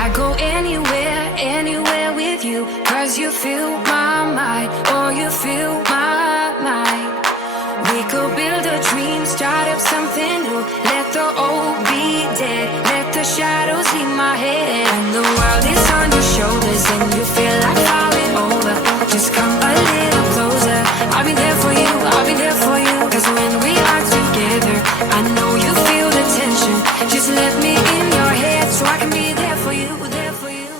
I go anywhere, anywhere with you, 'cause you fill my mind, or you fill my mind. We could build a dream, start up something new. Let the old be dead, let the shadows leave my head. And the world is on your shoulders and you feel like falling over. Just come a little closer. I'll be there for you, I'll be there for you. 'Cause when we are together, I know you feel the tension. Just let me in your head so I can be there for you, there for you.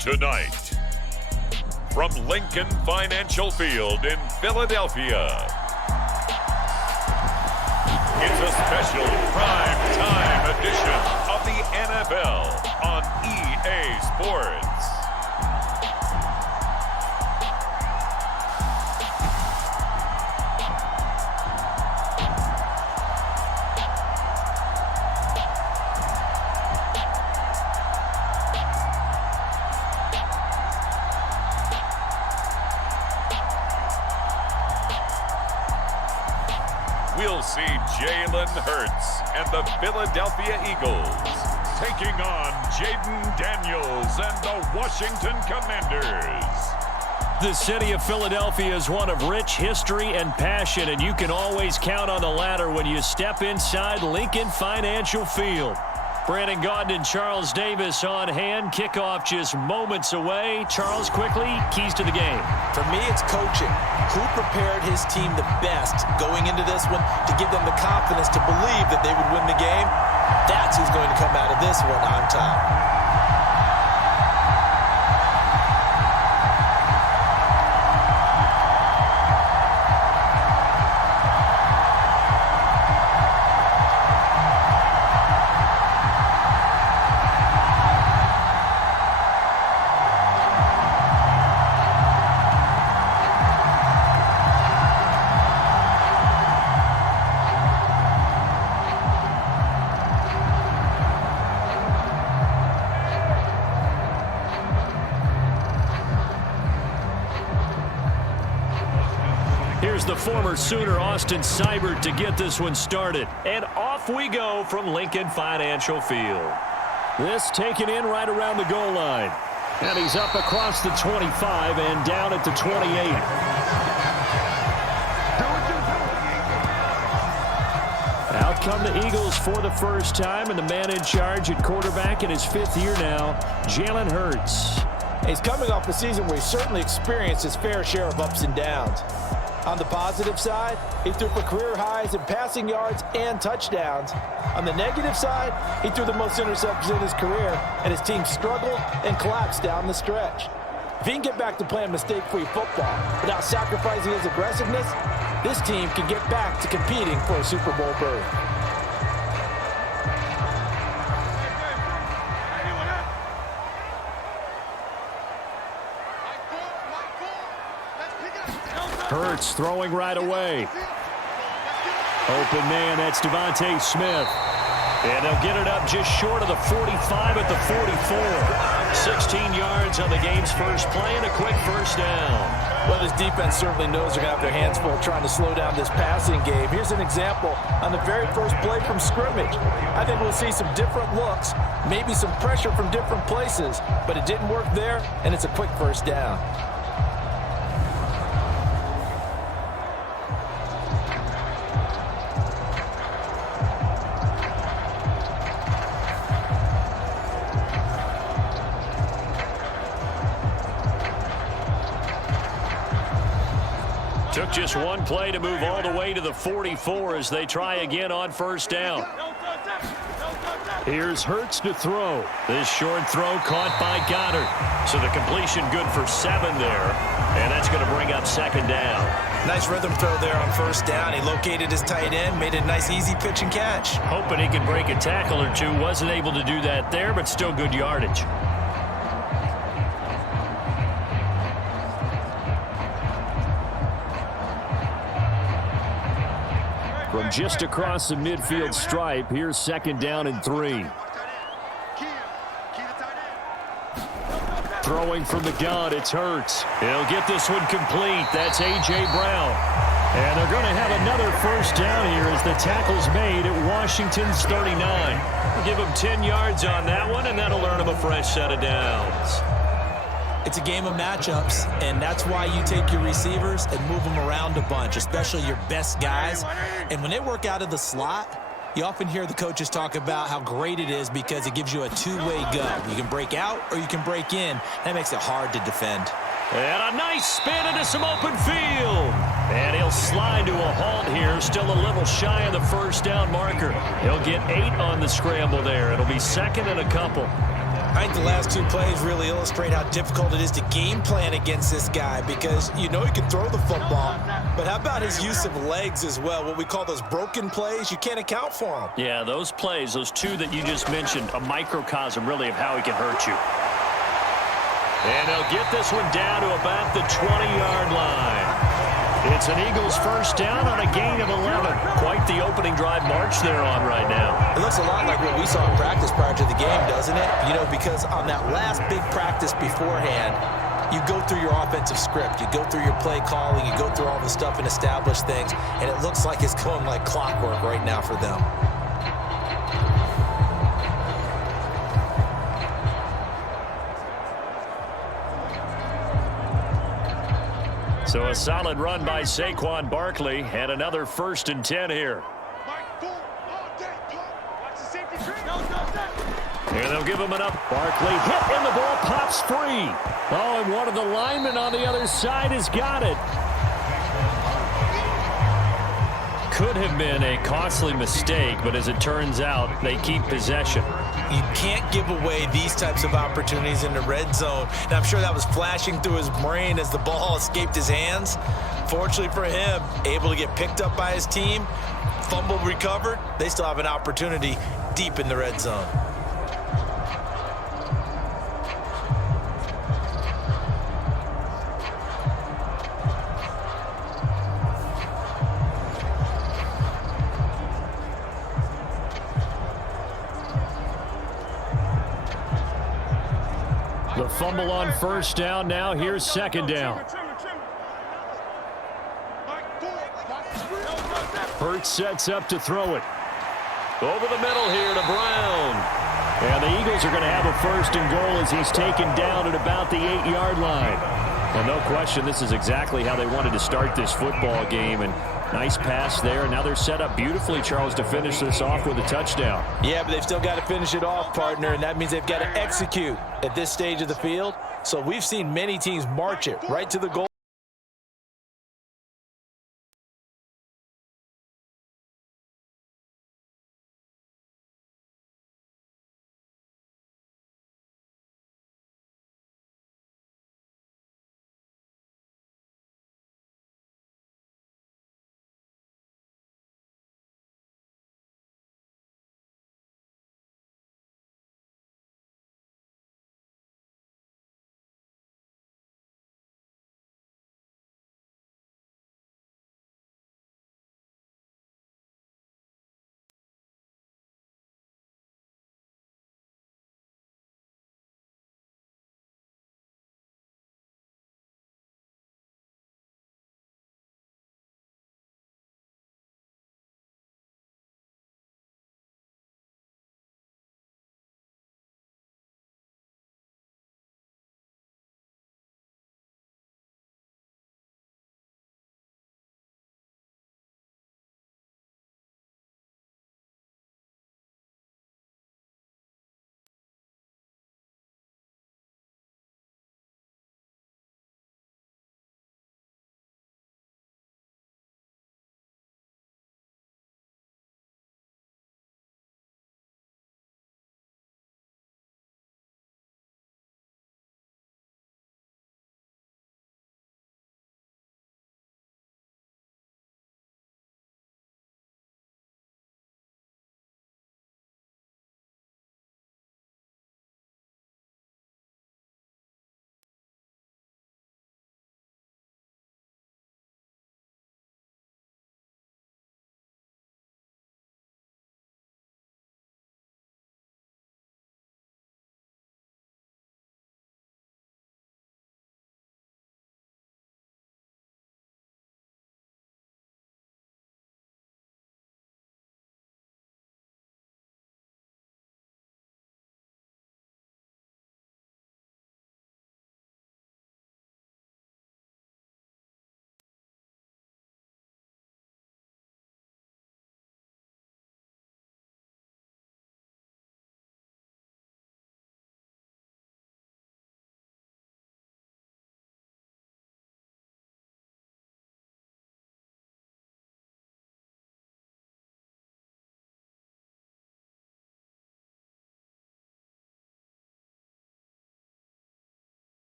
Tonight, from Lincoln Financial Field in Philadelphia, it's a special prime time edition of the NFL on EA Sports. We'll see Jalen Hurts and the Philadelphia Eagles taking on Jaden Daniels and the Washington Commanders. The city of Philadelphia is one of rich history and passion, and you can always count on the latter when you step inside Lincoln Financial Field. Brandon Gaudin and Charles Davis on hand. Kickoff just moments away. Charles, quickly, keys to the game. For me, it's coaching. Who prepared his team the best going into this one to give them the confidence to believe that they would win the game? That's who's going to come out of this one on top. Here's the former Sooner, Austin Seibert, to get this one started. And off we go from Lincoln Financial Field. This taken in right around the goal line. And he's up across the 25 and down at the 28. Out come the Eagles for the first time, and the man in charge at quarterback in his 5th year now, Jalen Hurts. He's coming off a season where he certainly experienced his fair share of ups and downs. On the positive side, he threw for career highs in passing yards and touchdowns. On the negative side, he threw the most interceptions in his career, and his team struggled and collapsed down the stretch. If he can get back to playing mistake-free football without sacrificing his aggressiveness, this team can get back to competing for a Super Bowl berth. Hurts throwing right away. Open man, that's Devontae Smith. And they'll get it up just short of the 45 at the 44. 16 yards on the game's first play and a quick first down. Well, this defense certainly knows they're going to have their hands full trying to slow down this passing game. Here's an example on the very first play from scrimmage. I think we'll see some different looks, maybe some pressure from different places, but it didn't work there, and it's a quick first down. Took just one play to move all the way to the 44 as they try again on first down. Here's Hurts to throw. This short throw caught by Goddard. So the completion good for 7 there. And that's going to bring up second down. Nice rhythm throw there on first down. He located his tight end, made a nice easy pitch and catch. Hoping he could break a tackle or two. Wasn't able to do that there, but still good yardage. From just across the midfield stripe, here's second down and 3. Throwing from the gun, it's Hurts. He'll get this one complete. That's A.J. Brown. And they're going to have another first down here as the tackle's made at Washington's 39. We'll give them 10 yards on that one, and that'll earn them a fresh set of downs. It's a game of matchups, and that's why you take your receivers and move them around a bunch, especially your best guys. And when they work out of the slot, you often hear the coaches talk about how great it is because it gives you a two-way go. You can break out or you can break in. That makes it hard to defend. And a nice spin into some open field. And he'll slide to a halt here, still a little shy of the first down marker. He'll get 8 on the scramble there. It'll be second and a couple. I think the last 2 plays really illustrate how difficult it is to game plan against this guy because you know he can throw the football, but how about his use of legs as well, what we call those broken plays? You can't account for them. Yeah, those plays, those 2 that you just mentioned, a microcosm really of how he can hurt you. And they'll get this one down to about the 20-yard line. It's an Eagles first down on a gain of 11. Quite the opening drive march they're on right now. It looks a lot like what we saw in practice prior to the game, doesn't it? You know, because on that last big practice beforehand, you go through your offensive script. You go through your play calling. You go through all the stuff and establish things. And it looks like it's going like clockwork right now for them. So a solid run by Saquon Barkley and another 1st and 10 here. Here they'll give him an up. Barkley hit and the ball pops free. Oh, and one of the linemen on the other side has got it. Could have been a costly mistake, but as it turns out, they keep possession. You can't give away these types of opportunities in the red zone. And I'm sure that was flashing through his brain as the ball escaped his hands. Fortunately for him, able to get picked up by his team, fumble recovered. They still have an opportunity deep in the red zone. The fumble on first down. Now here's second down. Hurts sets up to throw it. Over the middle here to Brown. And the Eagles are going to have a 1st and goal as he's taken down at about the 8-yard line. Well, no question, this is exactly how they wanted to start this football game. And nice pass there. And now they're set up beautifully, Charles, to finish this off with a touchdown. Yeah, but they've still got to finish it off, partner, and that means they've got to execute at this stage of the field. So we've seen many teams march it right to the goal.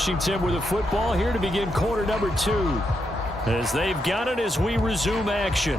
Washington with the football here to begin quarter number 2. As they've got it as we resume action.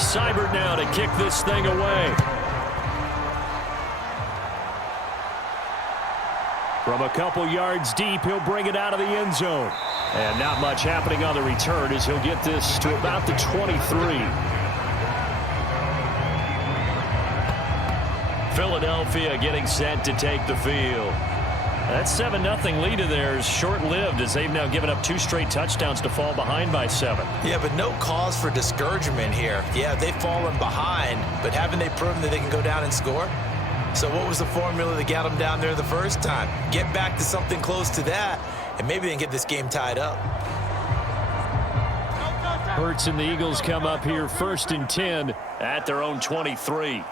Seibert now to kick this thing away. From a couple yards deep, he'll bring it out of the end zone. And not much happening on the return as he'll get this to about the 23. Philadelphia getting set to take the field. That 7-0 lead of theirs short-lived as they've now given up 2 straight touchdowns to fall behind by 7. Yeah, but no cause for discouragement here. Yeah, they've fallen behind, but haven't they proven that they can go down and score? So what was the formula that got them down there the first time? Get back to something close to that, and maybe they can get this game tied up. Hurts and the Eagles come up here 1st and 10 at their own 23.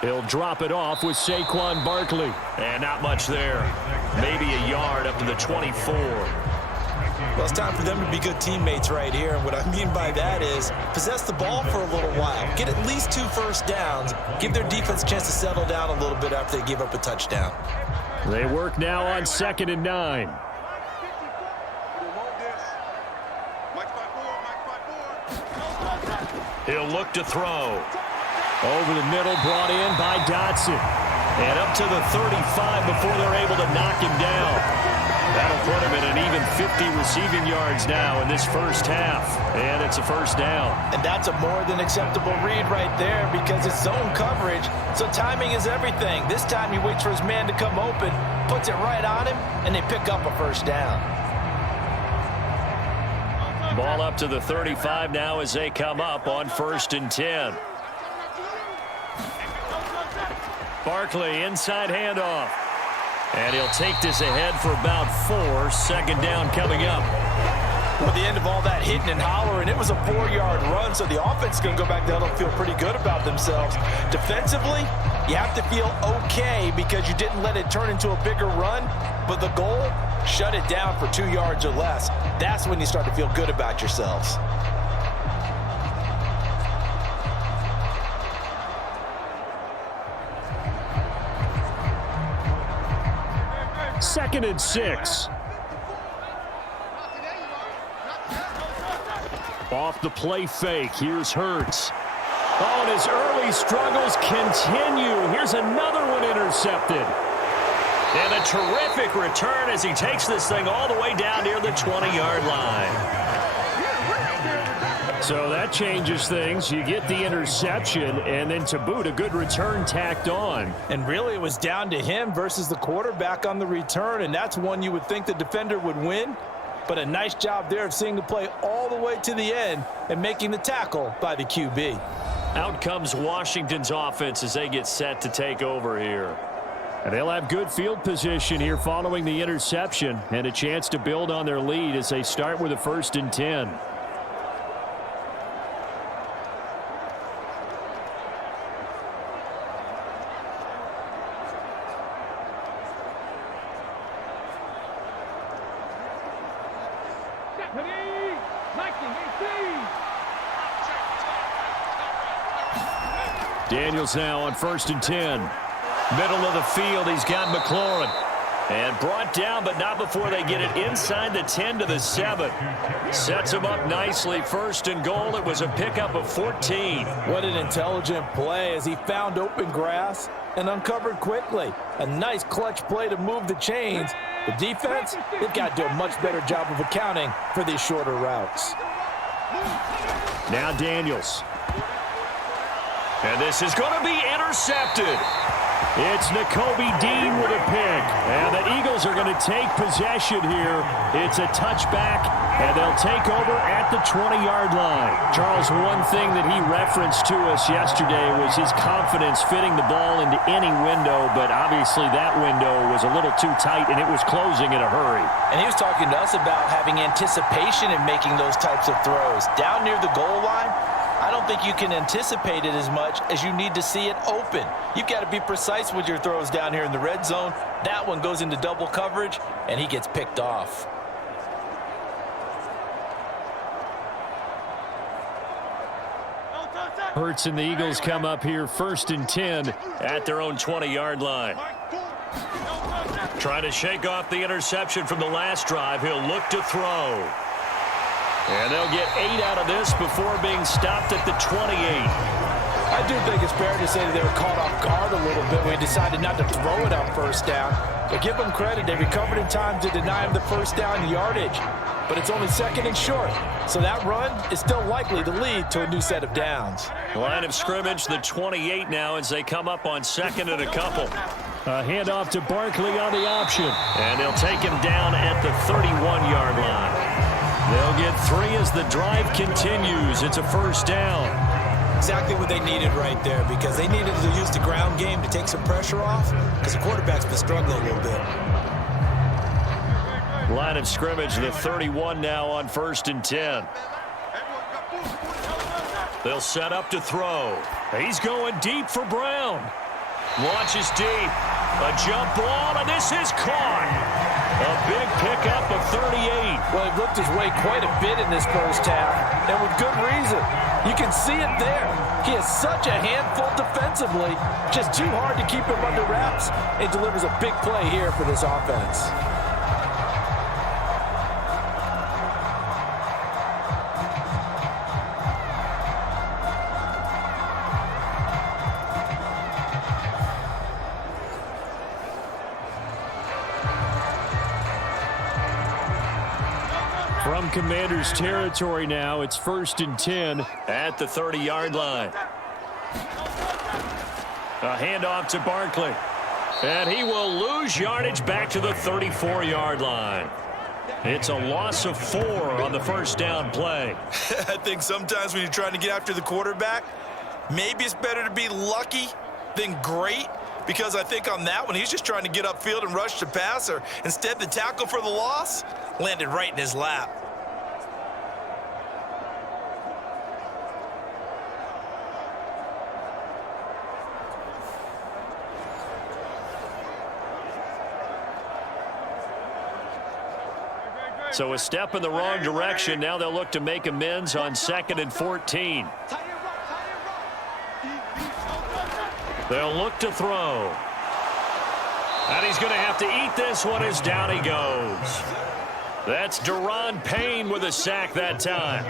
He'll drop it off with Saquon Barkley. And not much there. Maybe a yard up to the 24. Well, it's time for them to be good teammates right here. And what I mean by that is possess the ball for a little while. Get at least 2 first downs. Give their defense a chance to settle down a little bit after they give up a touchdown. They work now on 2nd and 9. He'll look to throw. Over the middle, brought in by Dotson. And up to the 35 before they're able to knock him down. That'll put him at an even 50 receiving yards now in this first half. And it's a first down. And that's a more than acceptable read right there because it's zone coverage, so timing is everything. This time he waits for his man to come open, puts it right on him, and they pick up a first down. Ball up to the 35 now as they come up on 1st and 10. Barkley, inside handoff. And he'll take this ahead for about 4. 2nd down coming up. Well, at the end of all that hitting and hollering, it was a 4-yard run, so the offense is going to go back down and feel pretty good about themselves. Defensively, you have to feel okay because you didn't let it turn into a bigger run, but the goal, shut it down for 2 yards or less. That's when you start to feel good about yourselves. Second and 6. Off the play fake. Here's Hurts. Oh, and his early struggles continue. Here's another one intercepted. And a terrific return as he takes this thing all the way down near the 20-yard line. So that changes things. You get the interception, and then to boot, a good return tacked on. And really, it was down to him versus the quarterback on the return, and that's one you would think the defender would win. But a nice job there of seeing the play all the way to the end and making the tackle by the QB. Out comes Washington's offense as they get set to take over here. And they'll have good field position here following the interception and a chance to build on their lead as they start with a 1st and 10. Daniels now on 1st and 10. Middle of the field, he's got McLaurin. And brought down, but not before they get it inside the 10 to the 7. Sets him up nicely. 1st and goal. It was a pickup of 14. What an intelligent play as he found open grass and uncovered quickly. A nice clutch play to move the chains. The defense, they've got to do a much better job of accounting for these shorter routes. Now Daniels. And this is going to be intercepted. It's Nakobe Dean with a pick. And the Eagles are going to take possession here. It's a touchback, and they'll take over at the 20-yard line. Charles, one thing that he referenced to us yesterday was his confidence fitting the ball into any window, but obviously that window was a little too tight, and it was closing in a hurry. And he was talking to us about having anticipation in making those types of throws. Down near the goal line, I don't think you can anticipate it as much as you need to see it open. You've got to be precise with your throws down here in the red zone. That one goes into double coverage, and he gets picked off. Hurts and the Eagles come up here 1st and 10 at their own 20-yard line. Trying to shake off the interception from the last drive. He'll look to throw. And they'll get 8 out of this before being stopped at the 28. I do think it's fair to say that they were caught off guard a little bit when he decided not to throw it on 1st down. But give them credit. They recovered in time to deny him the 1st down yardage. But it's only 2nd and short. So that run is still likely to lead to a new set of downs. Line of scrimmage, the 28 now as they come up on 2nd and a couple. A handoff to Barkley on the option. And they'll take him down at the 31-yard line. They'll get 3 as the drive continues. It's a 1st down. Exactly what they needed right there, because they needed to use the ground game to take some pressure off, because the quarterback's been struggling a little bit. Line of scrimmage, the 31 now on 1st and 10. They'll set up to throw. He's going deep for Brown. Launches deep. A jump ball, and this is caught. A big pickup of 38. Well, he looked his way quite a bit in this 1st half, and with good reason. You can see it there. He is such a handful defensively, just too hard to keep him under wraps, and delivers a big play here for this offense. From Commander's territory now, it's 1st and 10 at the 30-yard line. A handoff to Barkley. And he will lose yardage back to the 34-yard line. It's a loss of 4 on the 1st down play. I think sometimes when you're trying to get after the quarterback, maybe it's better to be lucky than great, because I think on that one, he's just trying to get upfield and rush the passer. Instead, the tackle for the loss landed right in his lap. So a step in the wrong direction. Now they'll look to make amends on 2nd and 14. They'll look to throw. And he's going to have to eat this one as down he goes. That's Deron Payne with a sack that time.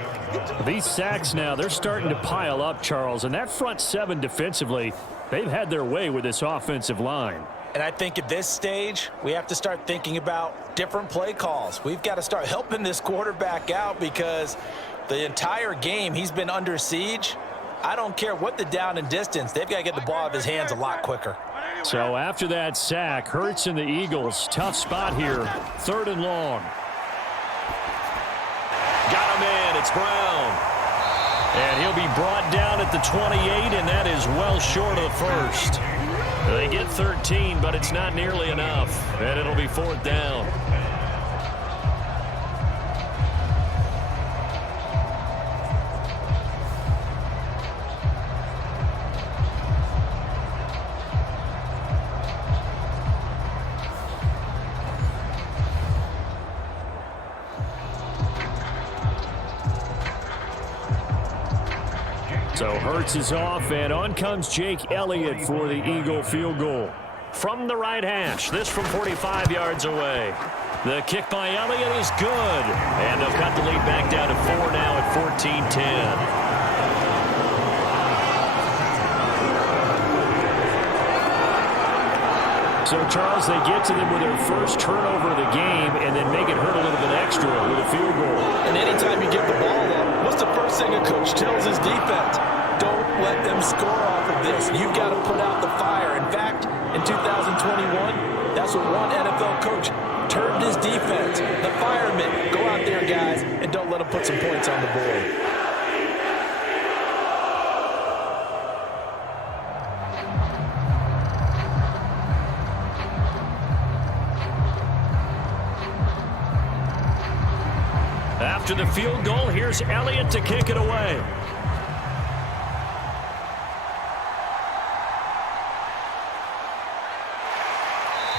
These sacks now, they're starting to pile up, Charles. And that front 7 defensively, they've had their way with this offensive line. And I think at this stage, we have to start thinking about different play calls. We've got to start helping this quarterback out, because the entire game he's been under siege. I don't care what the down and distance. They've got to get the ball out of his hands a lot quicker. So after that sack, Hurts and the Eagles, tough spot here. 3rd and long. Got him in. It's Brown. And he'll be brought down at the 28, and that is well short of the 1st. They get 13, but it's not nearly enough, and it'll be 4th down. So Hurts is off, and on comes Jake Elliott for the Eagle field goal. From the right hash, this from 45 yards away. The kick by Elliott is good, and they'll cut the lead back down to 4 now at 14-10. So, Charles, they get to them with their first turnover of the game and then make it hurt a little bit extra with a field goal. And anytime you get the ball up, what's the first thing a coach tells his defense? Don't let them score off of this. You've got to put out the fire. In fact, in 2021, that's what one NFL coach termed his defense. The firemen. Go out there, guys, and don't let them put some points on the board. After the field goal, here's Elliott to kick it away.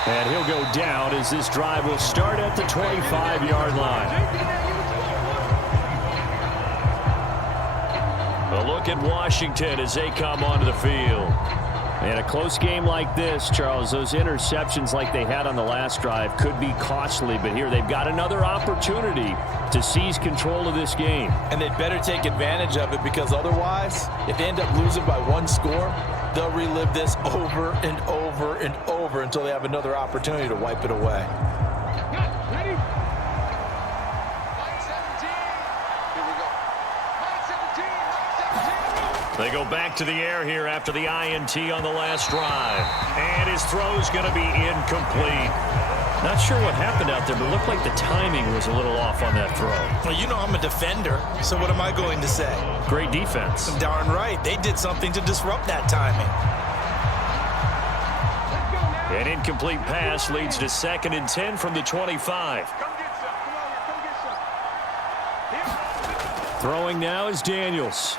And he'll go down as this drive will start at the 25-yard line. A look at Washington as they come onto the field. And a close game like this, Charles, those interceptions like they had on the last drive could be costly. But here they've got another opportunity to seize control of this game. And they'd better take advantage of it, because otherwise, if they end up losing by one score, they'll relive this over and over and over until they have another opportunity to wipe it away. They go back to the air here after the INT on the last drive. And his throw's going to be incomplete. Not sure what happened out there, but it looked like the timing was a little off on that throw. Well, you know I'm a defender, so what am I going to say? Great defense. Darn right. They did something to disrupt that timing. An incomplete pass leads to 2nd and 10 from the 25. Throwing now is Daniels.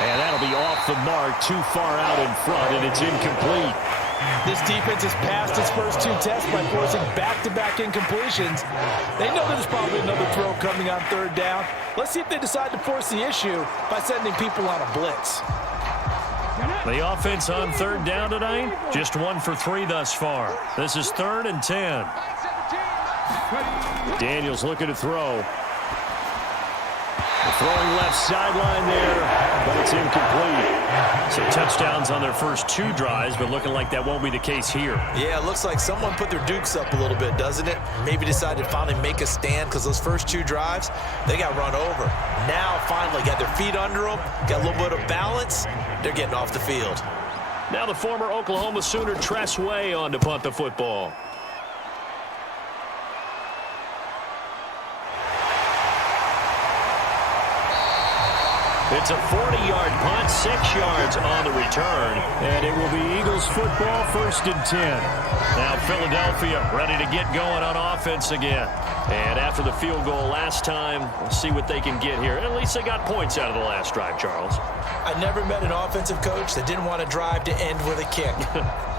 And that'll be off the mark, too far out in front, and it's incomplete. This defense has passed its first 2 tests by forcing back-to-back incompletions. They know there's probably another throw coming on 3rd down. Let's see if they decide to force the issue by sending people on a blitz. The offense on 3rd down tonight, just 1 for 3 thus far. This is 3rd and 10. Daniels looking to throw. Throwing left sideline there, but it's incomplete. So touchdowns on their first 2 drives, but looking like that won't be the case here. Yeah, it looks like someone put their dukes up a little bit, doesn't it? Maybe decided to finally make a stand, because those first 2 drives, they got run over. Now, finally, got their feet under them, got a little bit of balance. They're getting off the field. Now the former Oklahoma Sooner Tress Way on to punt the football. It's a 40-yard punt, 6 yards on the return, and it will be Eagles football, 1st and 10. Now Philadelphia ready to get going on offense again. And after the field goal last time, we'll see what they can get here. At least they got points out of the last drive, Charles. I never met an offensive coach that didn't want to drive to end with a kick.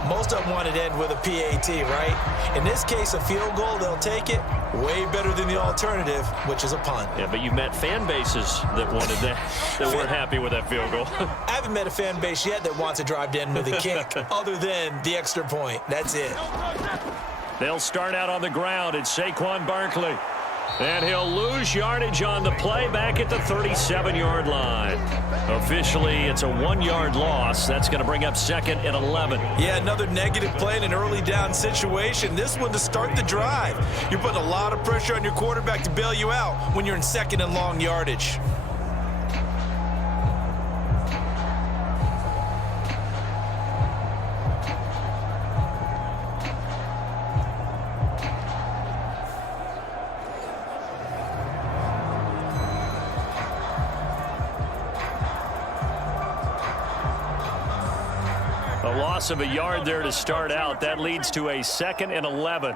Most of them wanted to end with a PAT, right? In this case, a field goal, they'll take it. Way better than the alternative, which is a punt. Yeah, but you met fan bases that wanted that, that weren't happy with that field goal. I haven't met a fan base yet that wants to drive to end with a kick, other than the extra point. That's it. They'll start out on the ground. It's Saquon Barkley. And he'll lose yardage on the play back at the 37-yard line. Officially, it's a 1-yard loss. That's going to bring up 2nd and 11. Yeah, another negative play in an early down situation. This one to start the drive. You're putting a lot of pressure on your quarterback to bail you out when you're in 2nd and long yardage. A loss of a yard there to start out. That leads to a 2nd and 11.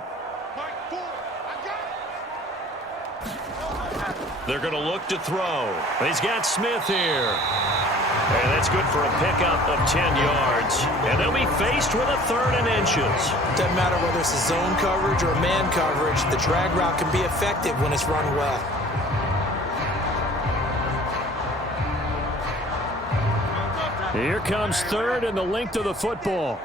They're going to look to throw. He's got Smith here. And that's good for a pickup of 10 yards. And they'll be faced with a 3rd and inches. Doesn't matter whether it's a zone coverage or a man coverage. The drag route can be effective when it's run well. Here comes 3rd and the length of the football.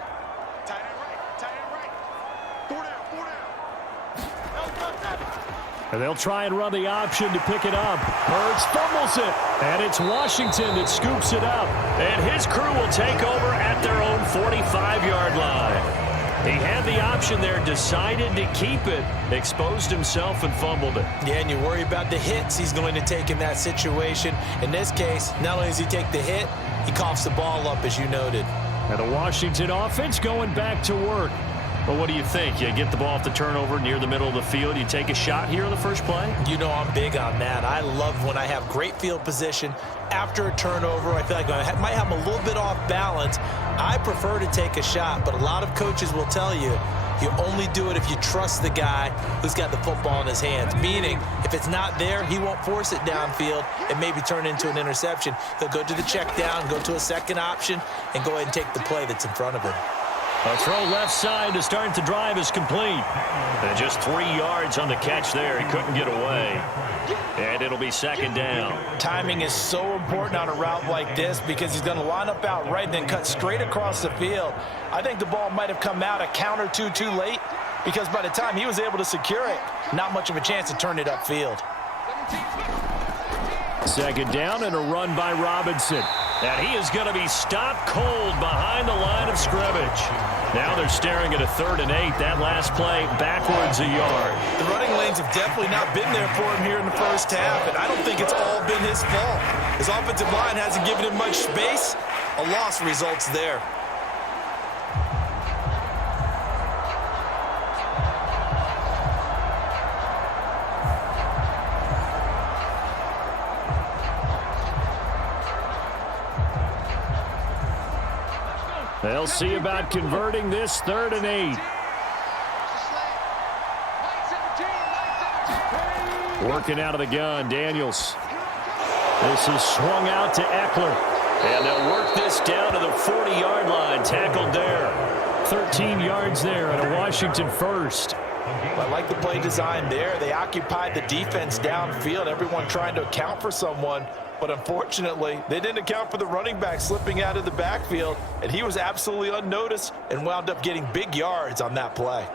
And they'll try and run the option to pick it up. Hurts fumbles it. And it's Washington that scoops it up. And his crew will take over at their own 45-yard line. He had the option there, decided to keep it, exposed himself and fumbled it. Yeah, and you worry about the hits he's going to take in that situation. In this case, not only does he take the hit, he coughs the ball up, as you noted. And the Washington offense going back to work. Well, what do you think? You get the ball off the turnover near the middle of the field. You take a shot here on the first play? You know I'm big on that. I love when I have great field position after a turnover. I feel like I might have them a little bit off balance. I prefer to take a shot, but a lot of coaches will tell you only do it if you trust the guy who's got the football in his hands. Meaning, if it's not there, he won't force it downfield and maybe turn into an interception. He'll go to the check down, go to a second option, and go ahead and take the play that's in front of him. A throw left side to start the drive is complete. And just 3 yards on the catch there. He couldn't get away. And it'll be second down. Timing is so important on a route like this because he's going to line up out right and then cut straight across the field. I think the ball might have come out a count or two too late because by the time he was able to secure it, not much of a chance to turn it upfield. Second down and a run by Robinson. And he is going to be stopped cold behind the line of scrimmage. Now they're staring at a 3rd and 8. That last play backwards a yard. The running lanes have definitely not been there for him here in the first half, and I don't think it's all been his fault. His offensive line hasn't given him much space. A loss results there. They'll see about converting this 3rd and 8. Working out of the gun, Daniels. This is swung out to Eckler. And they'll work this down to the 40-yard line. Tackled there. 13 yards there and a Washington first. I like the play design there. They occupied the defense downfield, everyone trying to account for someone. But unfortunately, they didn't account for the running back slipping out of the backfield, and he was absolutely unnoticed and wound up getting big yards on that play.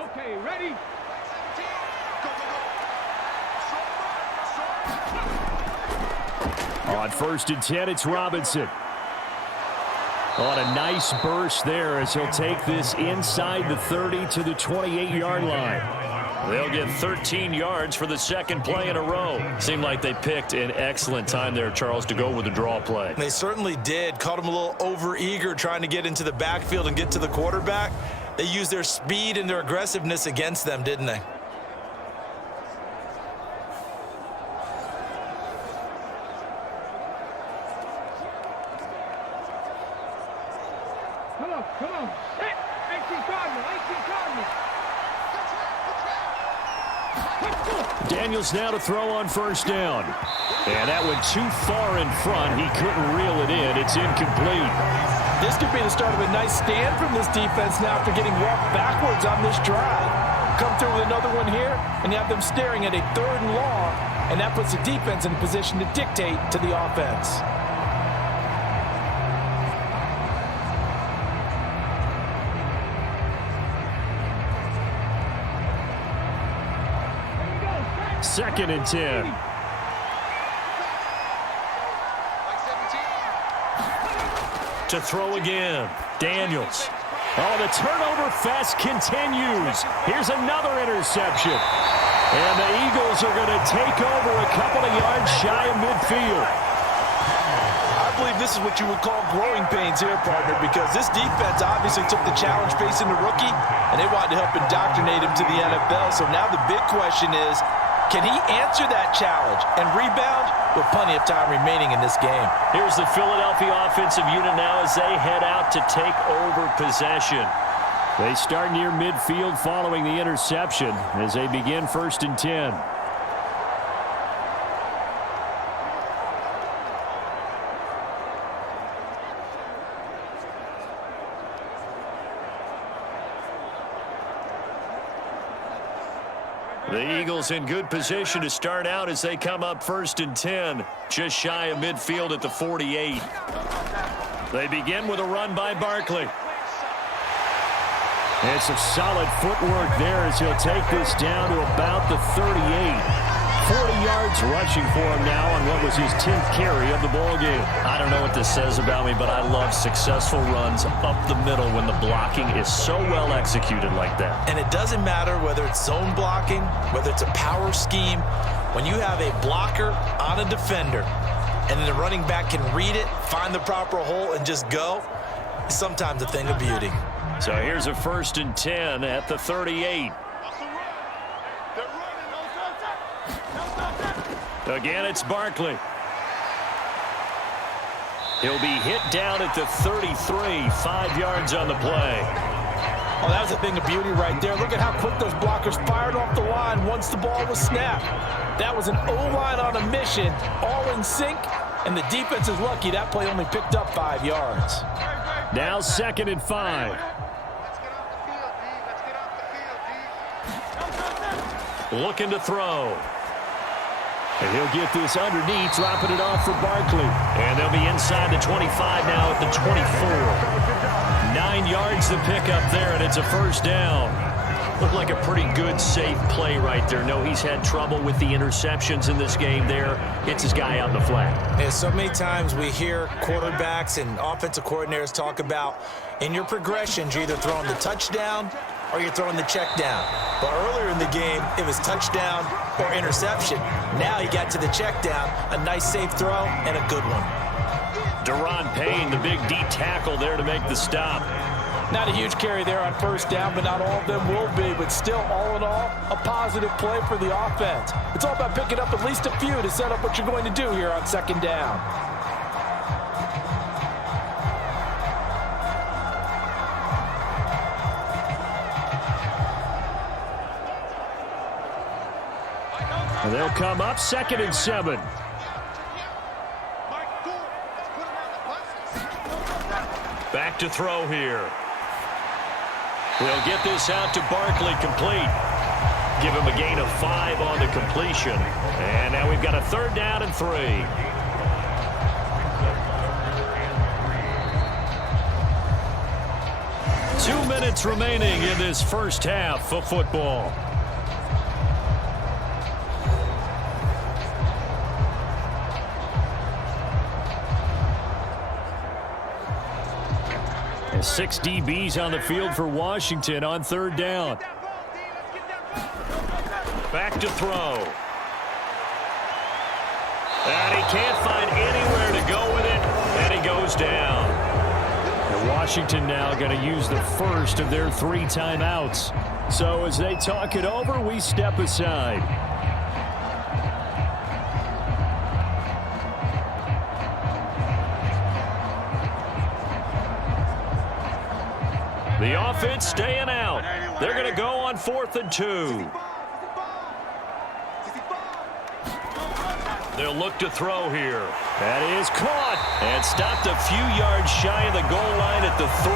Okay, ready? On 1st and 10, it's Robinson. On a nice burst there as he'll take this inside the 30 to the 28-yard line. They'll get 13 yards for the second play in a row. Seemed like they picked an excellent time there, Charles, to go with the draw play. They certainly did. Caught him a little over-eager trying to get into the backfield and get to the quarterback. They used their speed and their aggressiveness against them, didn't they? Come on. Hit. 18 Cardinal. Daniels now to throw on 1st down. And that went too far in front. He couldn't reel it in. It's incomplete. This could be the start of a nice stand from this defense now after getting walked backwards on this drive. Come through with another one here, and you have them staring at a 3rd and long, and that puts the defense in a position to dictate to the offense. Second and 10. To throw again, Daniels. Oh, the turnover fest continues. Here's another interception. And the Eagles are going to take over a couple of yards shy of midfield. I believe this is what you would call growing pains here, partner, because this defense obviously took the challenge facing the rookie, and they wanted to help indoctrinate him to the NFL. So now the big question is, can he answer that challenge and rebound with plenty of time remaining in this game? Here's the Philadelphia offensive unit now as they head out to take over possession. They start near midfield following the interception as they begin 1st and 10. The Eagles in good position to start out as they come up 1st and 10, just shy of midfield at the 48. They begin with a run by Barkley. And some solid footwork there as he'll take this down to about the 38. 40 yards rushing for him now on what was his 10th carry of the ball game. I don't know what this says about me, but I love successful runs up the middle when the blocking is so well executed like that. And it doesn't matter whether it's zone blocking, whether it's a power scheme. When you have a blocker on a defender and then the running back can read it, find the proper hole, and just go, it's sometimes a thing of beauty. So here's a 1st and 10 at the 38. Again, it's Barkley. He'll be hit down at the 33, 5 yards on the play. Oh, that was a thing of beauty right there. Look at how quick those blockers fired off the line once the ball was snapped. That was an O-line on a mission, all in sync, and the defense is lucky that play only picked up 5 yards. Now 2nd and 5. Looking to throw. And he'll get this underneath, dropping it off for Barkley. And they'll be inside the 25 now at the 24. 9 yards to pick up there, and it's a 1st down. Looked like a pretty good, safe play right there. No, he's had trouble with the interceptions in this game there. Hits his guy out in the flat. And so many times we hear quarterbacks and offensive coordinators talk about in your progressions, you're either throwing the touchdown or you're throwing the check down. But earlier in the game, it was touchdown or interception. Now he got to the check down, a nice safe throw, and a good one. Deron Payne, the big D tackle there to make the stop. Not a huge carry there on 1st down, but not all of them will be. But still, all in all, a positive play for the offense. It's all about picking up at least a few to set up what you're going to do here on 2nd down. And they'll come up 2nd and 7. Back to throw here. We'll get this out to Barkley, complete. Give him a gain of 5 on the completion. And now we've got a 3rd down and 3. Two minutes remaining in this first half of football. And 6 DBs on the field for Washington on 3rd down. Back to throw. And he can't find anywhere to go with it, and he goes down. And Washington now going to use the first of their 3 timeouts. So as they talk it over, we step aside. The offense staying out. They're going to go on 4th and 2. They'll look to throw here. That is caught and stopped a few yards shy of the goal line at the 3.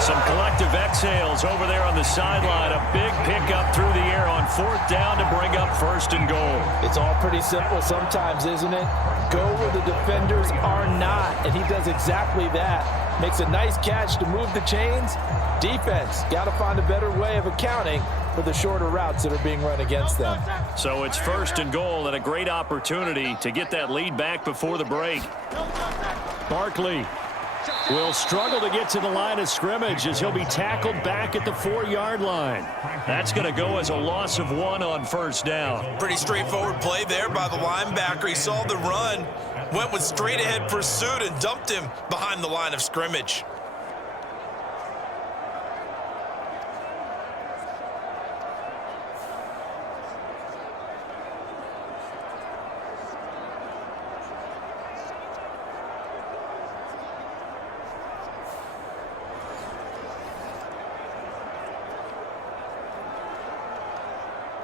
Some collective exhales over there on the sideline. A big pickup through the air on 4th down to bring up 1st and goal. It's all pretty simple sometimes, isn't it? Go where the defenders are not, and he does exactly that. Makes a nice catch to move the chains. Defense, got to find a better way of accounting for the shorter routes that are being run against them. So it's 1st and goal and a great opportunity to get that lead back before the break. Barkley will struggle to get to the line of scrimmage as he'll be tackled back at the 4-yard line. That's going to go as a loss of 1 on 1st down. Pretty straightforward play there by the linebacker. He saw the run, went with straight-ahead pursuit, and dumped him behind the line of scrimmage.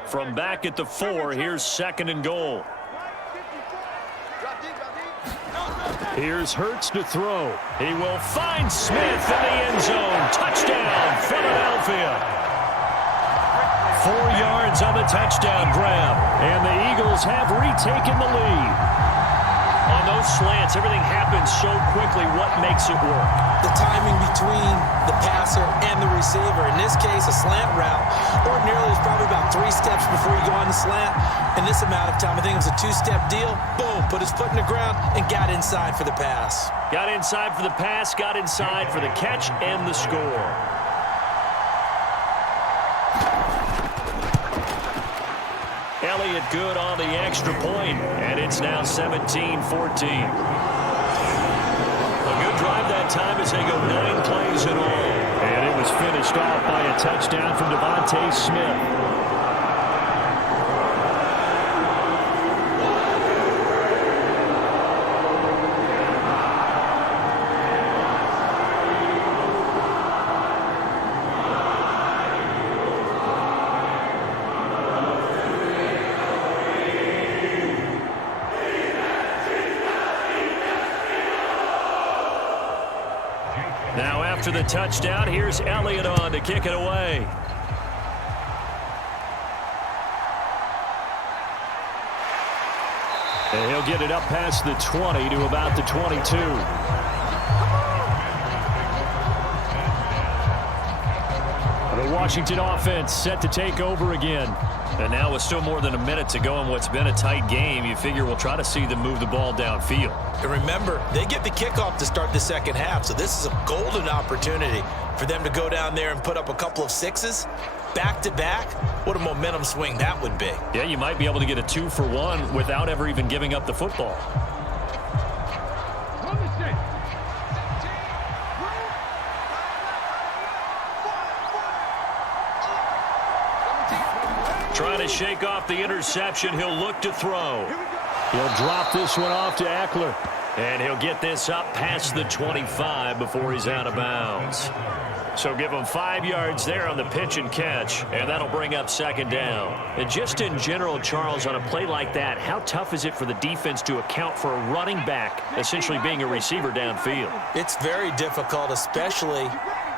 From back at the 4, here's 2nd and goal. Here's Hurts to throw. He will find Smith in the end zone. Touchdown, Philadelphia. 4 yards on the touchdown grab, and the Eagles have retaken the lead. On those slants, everything happens so quickly. What makes it work? The timing between the passer and the receiver. In this case, a slant route. Ordinarily, it's probably about 3 steps before you go on the slant. In this amount of time, I think it was a 2-step deal. Boom, put his foot in the ground and got inside for the pass. Got inside for the pass, got inside for the catch and the score. Elliott good on the extra point, and it's now 17-14. A good drive that time as they go 9 plays in all. And it was finished off by a touchdown from Devontae Smith. Now after the touchdown, here's Elliott on to kick it away. And he'll get it up past the 20 to about the 22. The Washington offense set to take over again. And now with still more than a minute to go in what's been a tight game, you figure we'll try to see them move the ball downfield. And remember, they get the kickoff to start the second half, so this is a golden opportunity for them to go down there and put up a couple of 6s back-to-back. What a momentum swing that would be. Yeah, you might be able to get a 2-for-1 without ever even giving up the football. Trying to shake off the interception. He'll look to throw. He'll drop this one off to Eckler. And he'll get this up past the 25 before he's out of bounds. So give him 5 yards there on the pitch and catch, and that'll bring up second down. And just in general, Charles, on a play like that, how tough is it for the defense to account for a running back essentially being a receiver downfield? It's very difficult, especially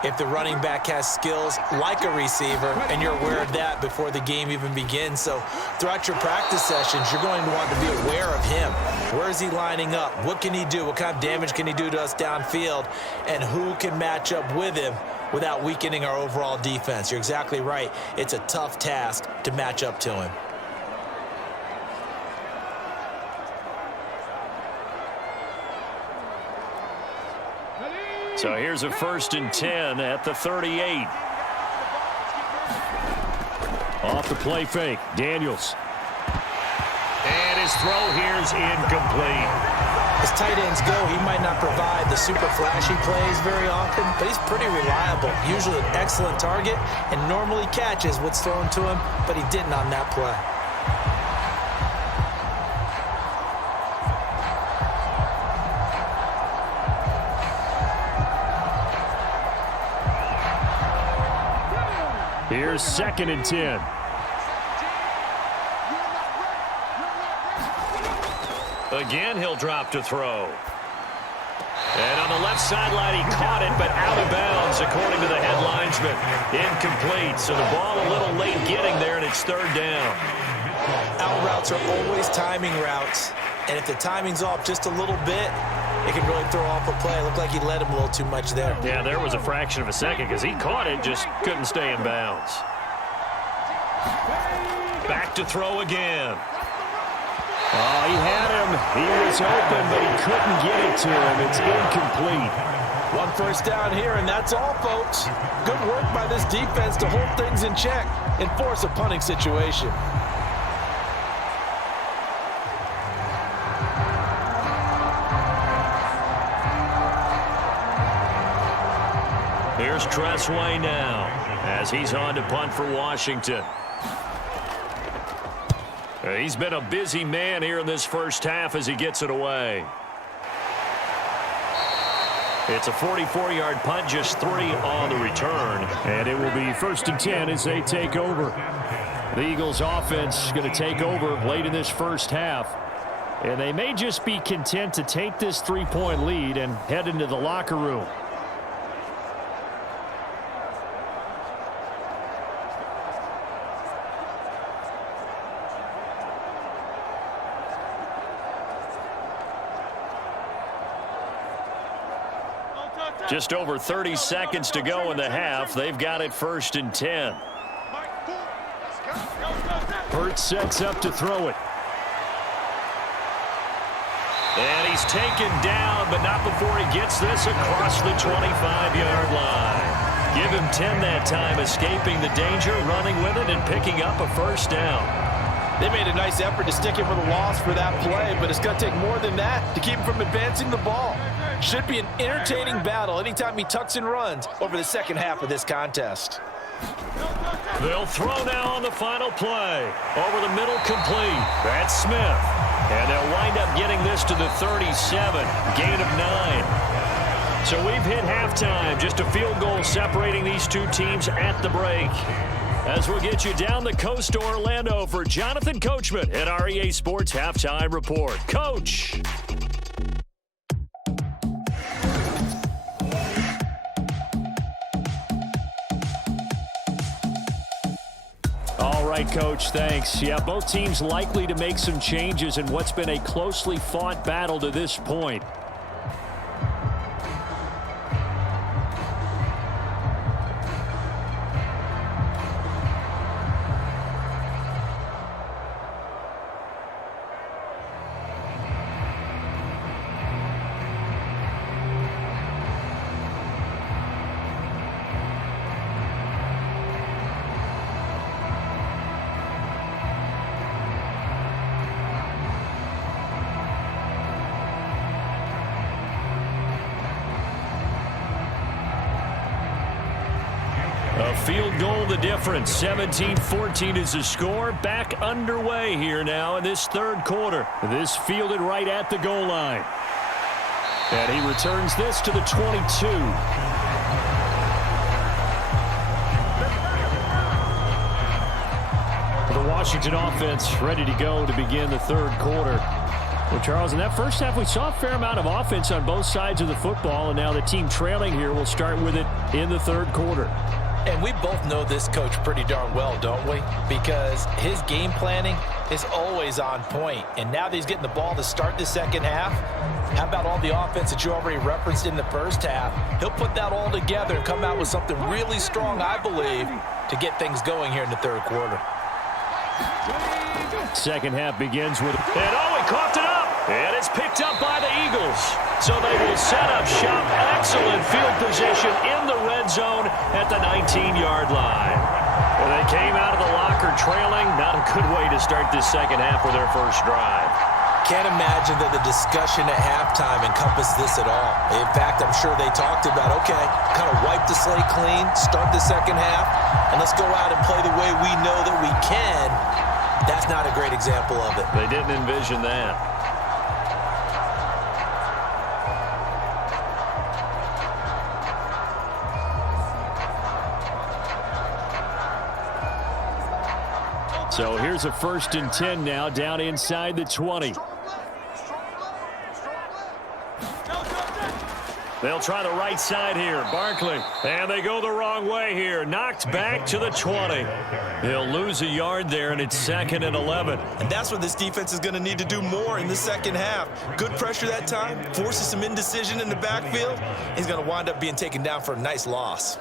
if the running back has skills like a receiver, and you're aware of that before the game even begins. So throughout your practice sessions, you're going to want to be aware of him. Where is he lining up? What can he do? What kind of damage can he do to us downfield? And who can match up with him without weakening our overall defense? You're exactly right. It's a tough task to match up to him. So here's a 1st and 10 at the 38. Off the play fake, Daniels. And his throw here's incomplete. As tight ends go, he might not provide the super flashy plays very often, but he's pretty reliable. Usually an excellent target and normally catches what's thrown to him, but he didn't on that play. Here's 2nd and 10. Again, he'll drop to throw. And on the left sideline, he caught it, but out of bounds, according to the head linesman. Incomplete, so the ball a little late getting there, and it's 3rd down. Out routes are always timing routes, and if the timing's off just a little bit, it can really throw off a play. It looked like he let him a little too much there. Yeah, there was a fraction of a second because he caught it, just couldn't stay in bounds. Back to throw again. Oh, he had him. He was open, but he couldn't get it to him. It's incomplete. 1 first down here, and that's all, folks. Good work by this defense to hold things in check and force a punting situation. Here's Tressway now as he's on to punt for Washington. He's been a busy man here in this first half as he gets it away. It's a 44-yard punt, just 3 on the return. And it will be 1st and 10 as they take over. The Eagles offense going to take over late in this first half. And they may just be content to take this 3-point lead and head into the locker room. Just over 30 seconds to go in the half. They've got it 1st and 10. Hurts sets up to throw it. And he's taken down, but not before he gets this across the 25-yard line. Give him 10 that time, escaping the danger, running with it, and picking up a 1st down. They made a nice effort to stick him with a loss for that play, but it's going to take more than that to keep him from advancing the ball. Should be an entertaining battle anytime he tucks and runs over the second half of this contest. They'll throw now on the final play. Over the middle, complete. That's Smith. And they'll wind up getting this to the 37. Gain of 9. So we've hit halftime. Just a field goal separating these two teams at the break. As we'll get you down the coast to Orlando for Jonathan Coachman at our EA Sports Halftime Report. Coach. All right, Coach, thanks. Yeah, both teams likely to make some changes in what's been a closely fought battle to this point. A field goal the difference. 17-14 is the score. Back underway here now in this third quarter. This fielded right at the goal line. And he returns this to the 22. The Washington offense ready to go to begin the third quarter. Well, Charles, in that first half, we saw a fair amount of offense on both sides of the football, and now the team trailing here will start with it in the third quarter. And we both know this coach pretty darn well, don't we? Because his game planning is always on point. And now that he's getting the ball to start the second half, how about all the offense that you already referenced in the first half? He'll put that all together and come out with something really strong, I believe, to get things going here in the third quarter. Second half begins with, and he coughed it up, and it's picked up by the Eagles. So they will set up shop. Excellent field position in the red zone at the 19-yard line. And they came out of the locker trailing. Not a good way to start this second half with their first drive. Can't imagine that the discussion at halftime encompassed this at all. In fact, I'm sure they talked about, okay, kind of wipe the slate clean, start the second half, and let's go out and play the way we know that we can. That's not a great example of it. They didn't envision that. So here's a 1st and 10 now, down inside the 20. They'll try the right side here. Barkley. And they go the wrong way here. Knocked back to the 20. He'll lose a yard there, and it's 2nd and 11. And that's what this defense is going to need to do more in the second half. Good pressure that time. Forces some indecision in the backfield. He's going to wind up being taken down for a nice loss.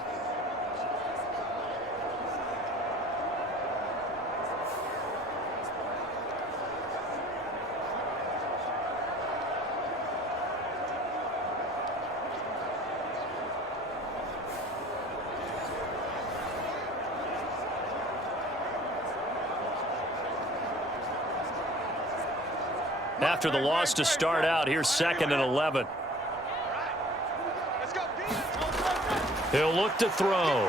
After the loss to start out, here's 2nd and 11. He'll look to throw.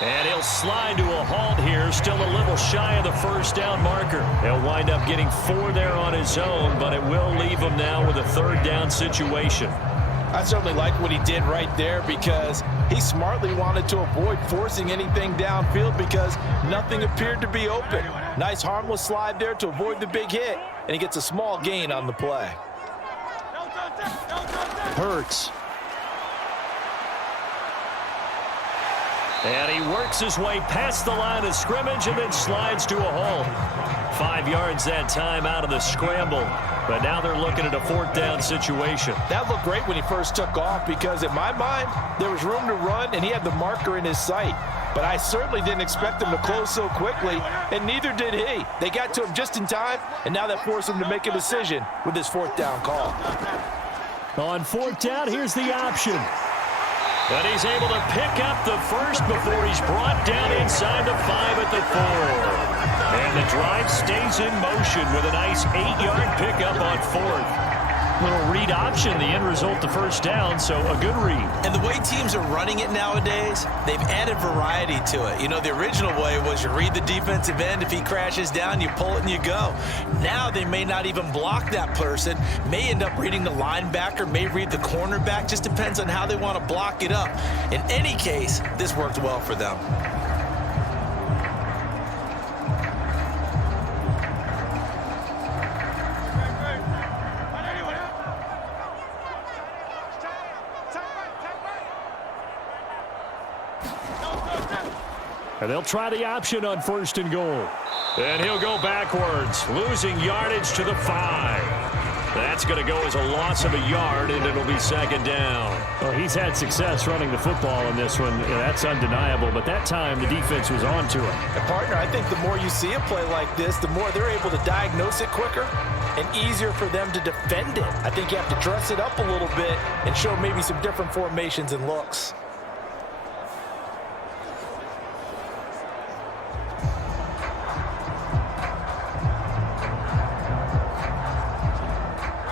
And he'll slide to a halt here, still a little shy of the first down marker. He'll wind up getting 4 there on his own, but it will leave him now with a 3rd down situation. I certainly like what he did right there because he smartly wanted to avoid forcing anything downfield because nothing appeared to be open. Nice harmless slide there to avoid the big hit, and he gets a small gain on the play. Hurts. And he works his way past the line of scrimmage and then slides to a halt. 5 yards that time out of the scramble. But now they're looking at a 4th down situation. That looked great when he first took off because in my mind, there was room to run and he had the marker in his sight. But I certainly didn't expect him to close so quickly, and neither did he. They got to him just in time, and now that forced him to make a decision with his 4th down call. On 4th down, here's the option. But he's able to pick up the first before he's brought down inside the 5 at the 4. And the drive stays in motion with a nice 8-yard pickup on 4th. Little read option, the end result, the first down, so a good read. And the way teams are running it nowadays, they've added variety to it. You know, the original way was you read the defensive end. If he crashes down, you pull it and you go. Now they may not even block that person, may end up reading the linebacker, may read the cornerback. Just depends on how they want to block it up. In any case, this worked well for them. And they'll try the option on 1st and goal. And he'll go backwards, losing yardage to the 5. That's going to go as a loss of a yard, and it'll be 2nd down. Well, he's had success running the football in this one. Yeah, that's undeniable, but that time the defense was on to him. And partner, I think the more you see a play like this, the more they're able to diagnose it quicker and easier for them to defend it. I think you have to dress it up a little bit and show maybe some different formations and looks.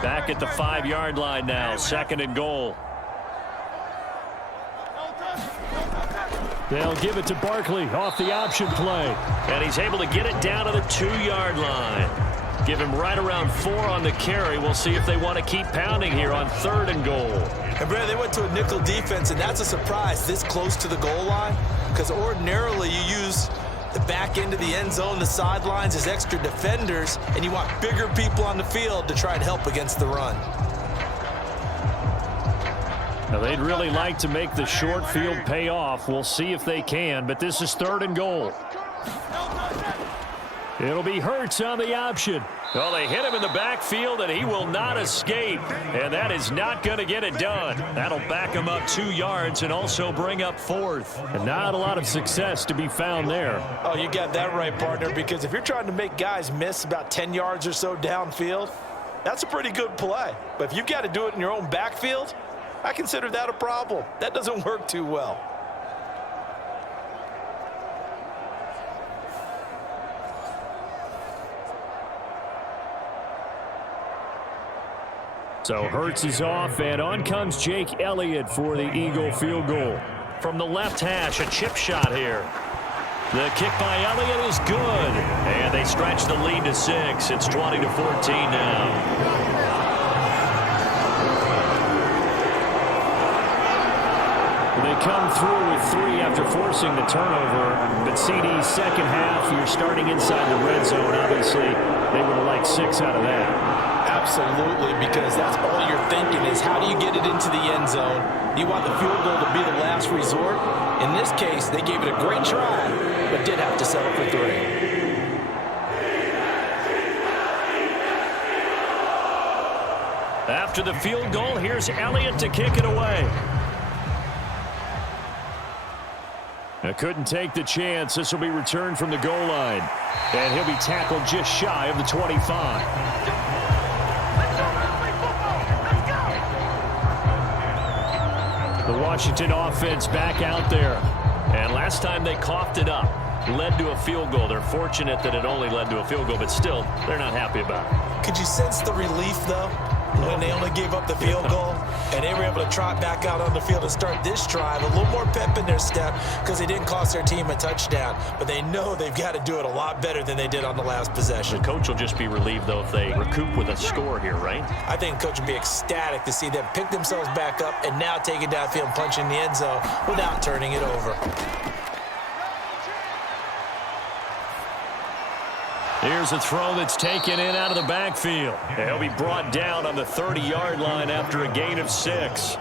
Back at the 5-yard line now, 2nd and goal. They'll give it to Barkley off the option play. And he's able to get it down to the 2-yard line. Give him right around 4 on the carry. We'll see if they want to keep pounding here on 3rd and goal. And Brad, they went to a nickel defense, and that's a surprise this close to the goal line, because ordinarily you use the back end of the end zone, the sidelines as extra defenders, and you want bigger people on the field to try and help against the run. Now, they'd really like to make the short field pay off. We'll see if they can, but this is 3rd and goal. It'll be Hurts on the option. Well, they hit him in the backfield, and he will not escape. And that is not going to get it done. That'll back him up 2 yards and also bring up 4th. And not a lot of success to be found there. Oh, you got that right, partner, because if you're trying to make guys miss about 10 yards or so downfield, that's a pretty good play. But if you've got to do it in your own backfield, I consider that a problem. That doesn't work too well. So Hurts is off, and on comes Jake Elliott for the Eagle field goal. From the left hash, a chip shot here. The kick by Elliott is good, and they stretch the lead to 6. It's 20-14 now. They come through with 3 after forcing the turnover, but CD's second half, you're starting inside the red zone. Obviously, they would have liked 6 out of that. Absolutely, because that's all you're thinking is how do you get it into the end zone? You want the field goal to be the last resort. In this case, they gave it a great try, but did have to settle for 3. After the field goal, here's Elliott to kick it away. Couldn't take the chance. This will be returned from the goal line. And he'll be tackled just shy of the 25. The Washington offense back out there. And last time they coughed it up, led to a field goal. They're fortunate that it only led to a field goal, but still, they're not happy about it. Could you sense the relief, though, when they only gave up the field goal and they were able to trot back out on the field and start this drive? A little more pep in their step because they didn't cost their team a touchdown, but they know they've got to do it a lot better than they did on the last possession. The coach will just be relieved, though, if they recoup with a score here, right? I think the coach will be ecstatic to see them pick themselves back up and now take it downfield and punch in the end zone without turning it over. Here's a throw that's taken in out of the backfield. He'll be brought down on the 30-yard line after a gain of 6.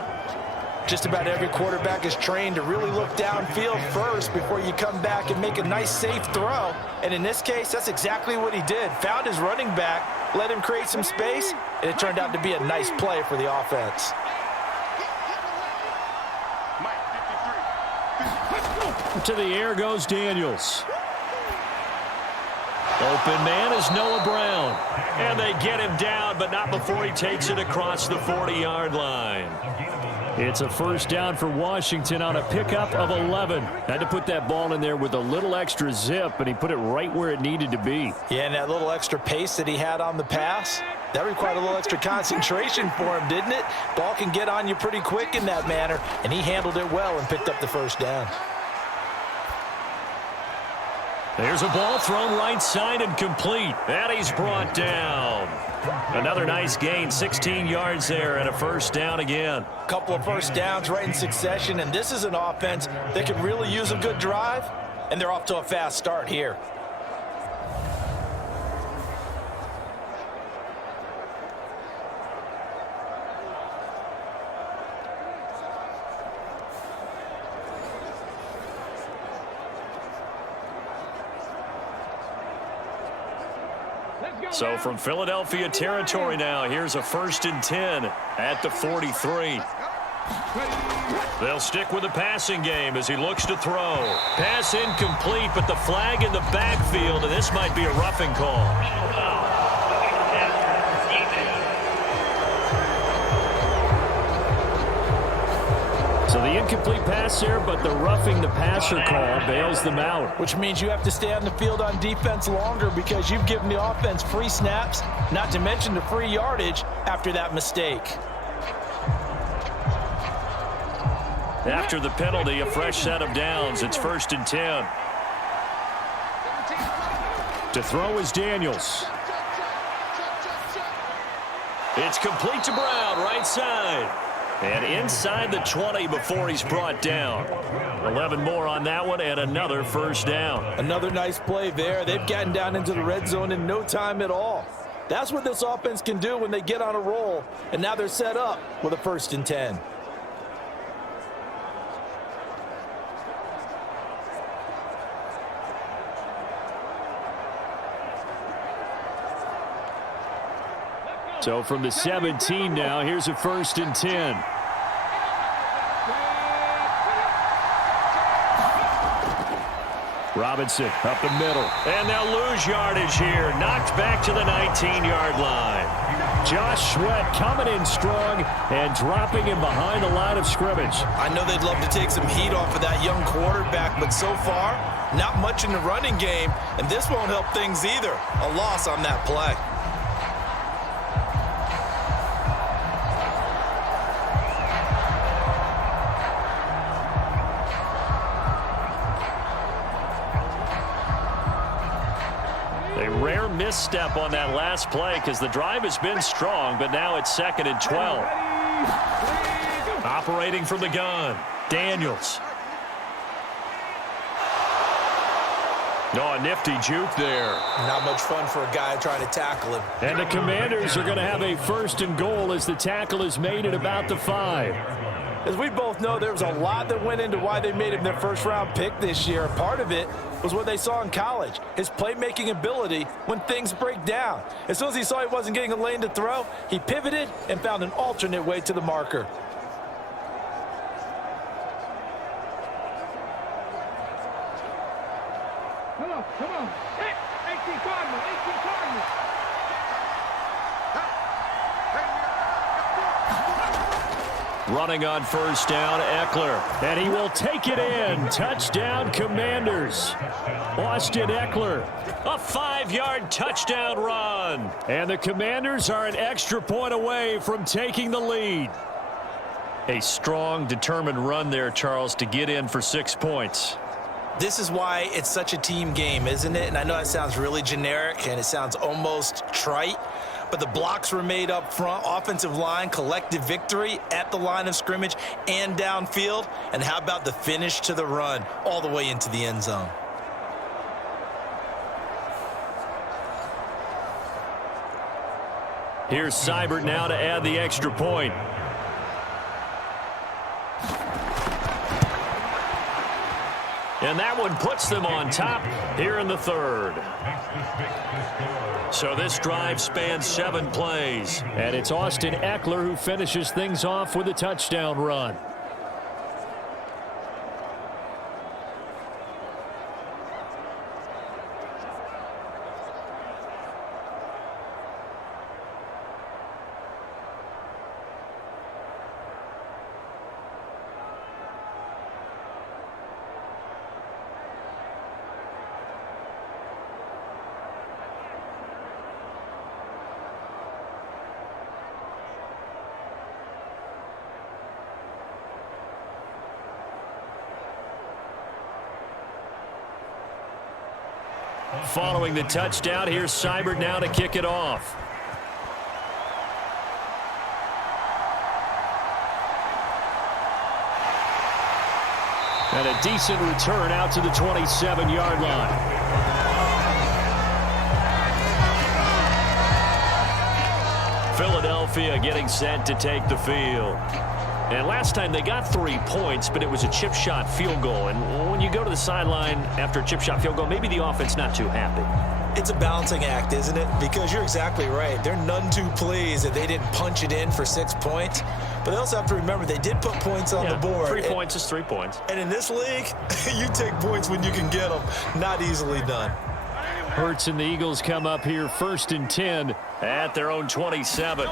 Just about every quarterback is trained to really look downfield first before you come back and make a nice, safe throw. And in this case, that's exactly what he did. Found his running back, let him create some space, and it turned out to be a nice play for the offense. To the air goes Daniels. Open man is Noah Brown. And they get him down, but not before he takes it across the 40-yard line. It's a first down for Washington on a pickup of 11. Had to put that ball in there with a little extra zip, and he put it right where it needed to be. Yeah, and that little extra pace that he had on the pass, that required a little extra concentration for him, didn't it? Ball can get on you pretty quick in that manner, and he handled it well and picked up the first down. There's a ball thrown right side and complete. And he's brought down. Another nice gain, 16 yards there and a first down again. A couple of first downs right in succession, and this is an offense that can really use a good drive, and they're off to a fast start here. So from Philadelphia territory now, here's a 1st and 10 at the 43. They'll stick with the passing game as he looks to throw. Pass incomplete, but the flag in the backfield, and this might be a roughing call. So the incomplete pass there, but the roughing the passer call bails them out. Which means you have to stay on the field on defense longer because you've given the offense free snaps, not to mention the free yardage after that mistake. After the penalty, a fresh set of downs. It's 1st and 10. To throw is Daniels. It's complete to Brown, right side. And inside the 20 before he's brought down. 11 more on that one and another first down. Another nice play there. They've gotten down into the red zone in no time at all. That's what this offense can do when they get on a roll. And now they're set up with a 1st and 10. So from the 17 now, here's a 1st and 10. Robinson up the middle. And they'll lose yardage here. Knocked back to the 19-yard line. Josh Sweat coming in strong and dropping him behind the line of scrimmage. I know they'd love to take some heat off of that young quarterback, but so far, not much in the running game, and this won't help things either. A loss on that play. Misstep on that last play because the drive has been strong, but now it's 2nd and 12. Operating from the gun, Daniels. Oh, a nifty juke there. Not much fun for a guy trying to tackle him. And the Commanders are going to have a 1st and goal as the tackle is made at about the 5. As we both know, there was a lot that went into why they made him their first-round pick this year. Part of it was what they saw in college, his playmaking ability when things break down. As soon as he saw he wasn't getting a lane to throw, he pivoted and found an alternate way to the marker. Come on. Hit! 18 Cardinal, 18 Cardinal. Running on first down, Eckler. And he will take it in. Touchdown, Commanders. Austin Eckler. A 5-yard touchdown run. And the Commanders are an extra point away from taking the lead. A strong, determined run there, Charles, to get in for 6 points. This is why it's such a team game, isn't it? And I know that sounds really generic and it sounds almost trite, but the blocks were made up front, offensive line, collective victory at the line of scrimmage and downfield. And how about the finish to the run all the way into the end zone? Here's Seibert now to add the extra point. And that one puts them on top here in the third. So this drive spans 7 plays. And it's Austin Eckler who finishes things off with a touchdown run. Following the touchdown, here's Seibert now to kick it off. And a decent return out to the 27-yard line. Philadelphia getting set to take the field. And last time they got 3 points, but it was a chip shot field goal. And when you go to the sideline after a chip shot field goal, maybe the offense not too happy. It's a balancing act, isn't it? Because you're exactly right. They're none too pleased that they didn't punch it in for 6 points. But they also have to remember they did put points on the board. 3 points is 3 points. And in this league, you take points when you can get them. Not easily done. Hurts and the Eagles come up here 1st and 10 at their own 27.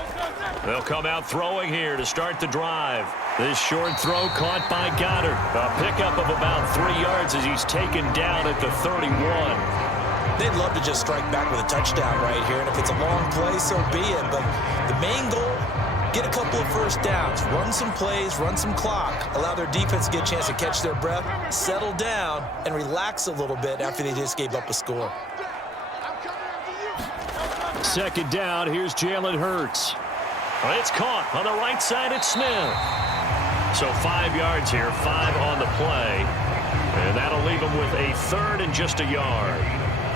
They'll come out throwing here to start the drive. This short throw caught by Goddard. A pickup of about 3 yards as he's taken down at the 31. They'd love to just strike back with a touchdown right here. And if it's a long play, so be it. But the main goal, get a couple of first downs. Run some plays, run some clock. Allow their defense to get a chance to catch their breath, settle down, and relax a little bit after they just gave up a score. 2nd down, here's Jalen Hurts. It's caught on the right side at Smith. So 5 yards here, 5 on the play. And that'll leave him with a 3rd and just a yard.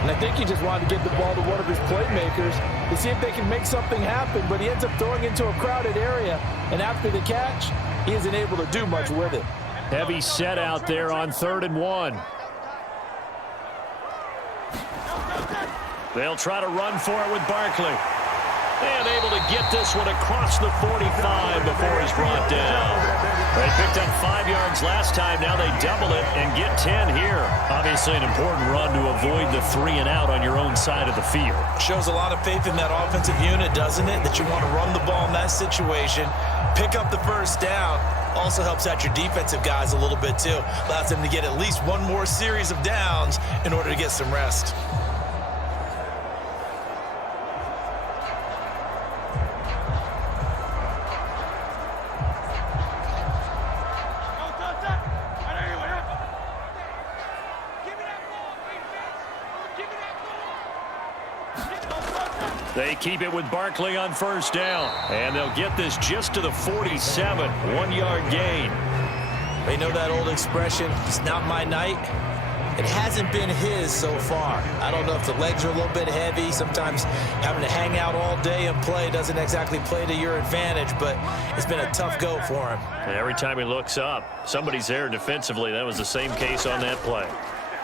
And I think he just wanted to get the ball to one of his playmakers to see if they can make something happen, but he ends up throwing into a crowded area. And after the catch, he isn't able to do much with it. Heavy set out there on 3rd and 1. They'll try to run for it with Barkley. And able to get this one across the 45 before he's brought down. They picked up 5 yards last time. Now they double it and get 10 here. Obviously an important run to avoid the 3 and out on your own side of the field. Shows a lot of faith in that offensive unit, doesn't it? That you want to run the ball in that situation, pick up the first down. Also helps out your defensive guys a little bit too. Allows them to get at least one more series of downs in order to get some rest. They keep it with Barkley on 1st down. And they'll get this just to the 47. 1-yard gain. They know that old expression, it's not my night. It hasn't been his so far. I don't know if the legs are a little bit heavy. Sometimes having to hang out all day and play doesn't exactly play to your advantage, but it's been a tough go for him. And every time he looks up, somebody's there defensively. That was the same case on that play.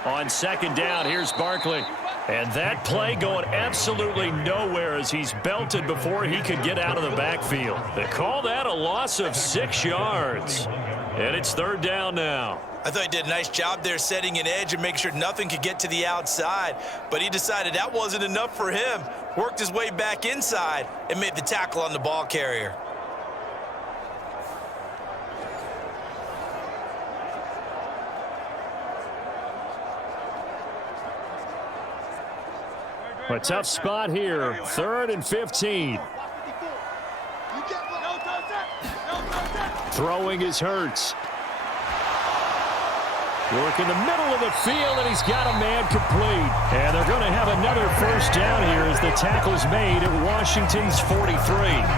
On 2nd down, here's Barkley. And that play going absolutely nowhere as he's belted before he could get out of the backfield. They call that a loss of 6 yards. And it's 3rd down now. I thought he did a nice job there setting an edge and making sure nothing could get to the outside. But he decided that wasn't enough for him. Worked his way back inside and made the tackle on the ball carrier. A tough spot here. 3rd and 15. Throwing is Hurts. Work in the middle of the field, and he's got a man complete. And they're going to have another 1st down here as the tackle's made at Washington's 43.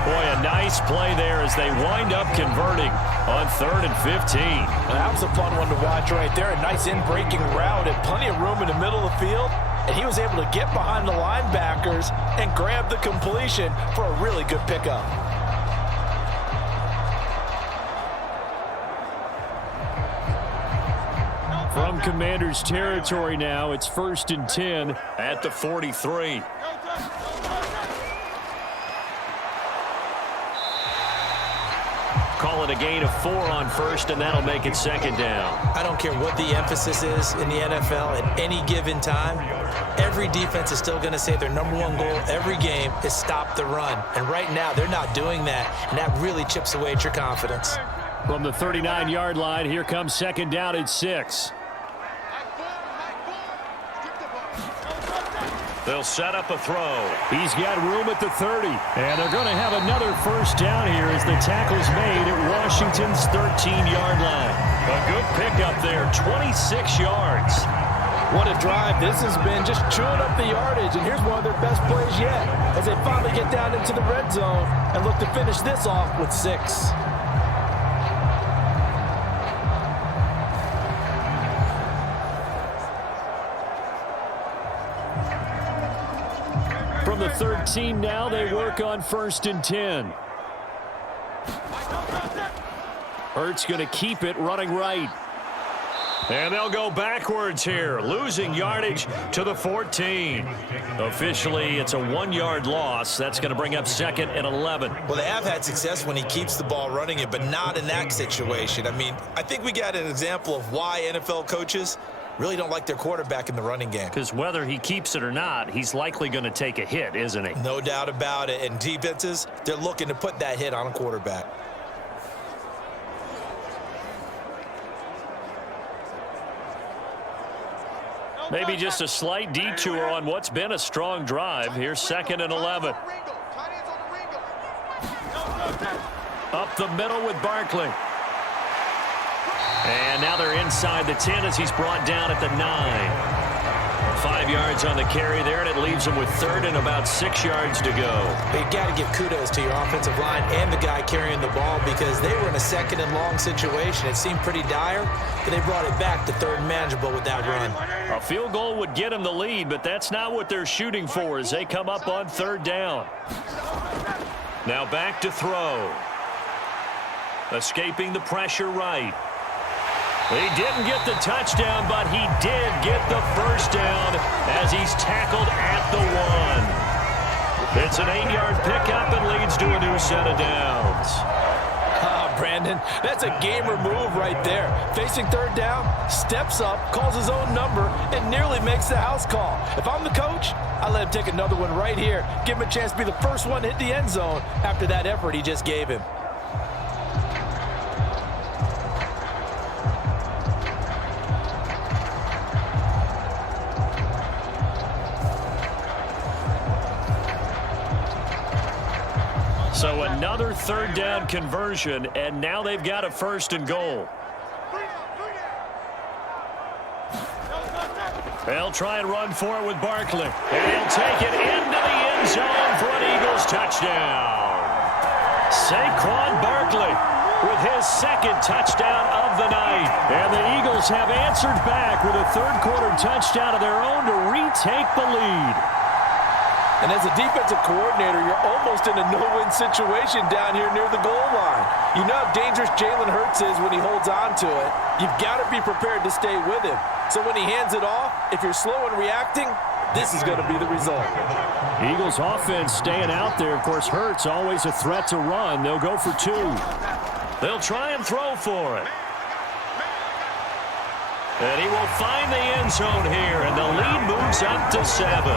Boy, a nice play there as they wind up converting on 3rd and 15. That was a fun one to watch right there. A nice in-breaking route and plenty of room in the middle of the field. And he was able to get behind the linebackers and grab the completion for a really good pickup. From Commanders territory now, it's 1st and 10 at the 43. Call it a gain of 4 on first, and that'll make it 2nd down. I don't care what the emphasis is in the NFL at any given time. Every defense is still going to say their number one goal every game is stop the run. And right now, they're not doing that, and that really chips away at your confidence. From the 39-yard line, here comes 2nd down and 6. They'll set up a throw. He's got room at the 30. And they're going to have another 1st down here as the tackle's made at Washington's 13-yard line. A good pickup there, 26 yards. What a drive this has been, just chewing up the yardage. And here's one of their best plays yet as they finally get down into the red zone and look to finish this off with 6. From the 13 now, they work on 1st and 10. Hurts going to keep it running right. And they'll go backwards here, losing yardage to the 14. Officially, it's a 1-yard loss. That's going to bring up 2nd and 11. Well, they have had success when he keeps the ball running it, but not in that situation. I mean, I think we got an example of why NFL coaches really don't like their quarterback in the running game. Because whether he keeps it or not, he's likely going to take a hit, isn't he? No doubt about it. And defenses, they're looking to put that hit on a quarterback. Maybe just a slight detour on what's been a strong drive. Here's 2nd and 11. Up the middle with Barkley. And now they're inside the 10 as he's brought down at the 9. 5 yards on the carry there, and it leaves them with 3rd and about 6 yards to go. But you got to give kudos to your offensive line and the guy carrying the ball because they were in a 2nd and long situation. It seemed pretty dire, but they brought it back to 3rd and manageable with that run. A field goal would get them the lead, but that's not what they're shooting for as they come up on 3rd down. Now back to throw. Escaping the pressure right. He didn't get the touchdown, but he did get the 1st down as he's tackled at the 1. It's an 8-yard pickup and leads to a new set of downs. Brandon, that's a gamer move right there. Facing 3rd down, steps up, calls his own number, and nearly makes the house call. If I'm the coach, I let him take another one right here. Give him a chance to be the first one to hit the end zone after that effort he just gave him. So another 3rd down conversion, and now they've got a 1st and goal. They'll try and run for it with Barkley. And he'll take it into the end zone for an Eagles touchdown. Saquon Barkley with his 2nd touchdown of the night. And the Eagles have answered back with a 3rd quarter touchdown of their own to retake the lead. And as a defensive coordinator, you're almost in a no-win situation down here near the goal line. You know how dangerous Jalen Hurts is when he holds on to it. You've got to be prepared to stay with him. So when he hands it off, if you're slow in reacting, this is going to be the result. Eagles offense staying out there. Of course, Hurts always a threat to run. They'll go for 2. They'll try and throw for it. And he will find the end zone here, and the lead moves up to 7.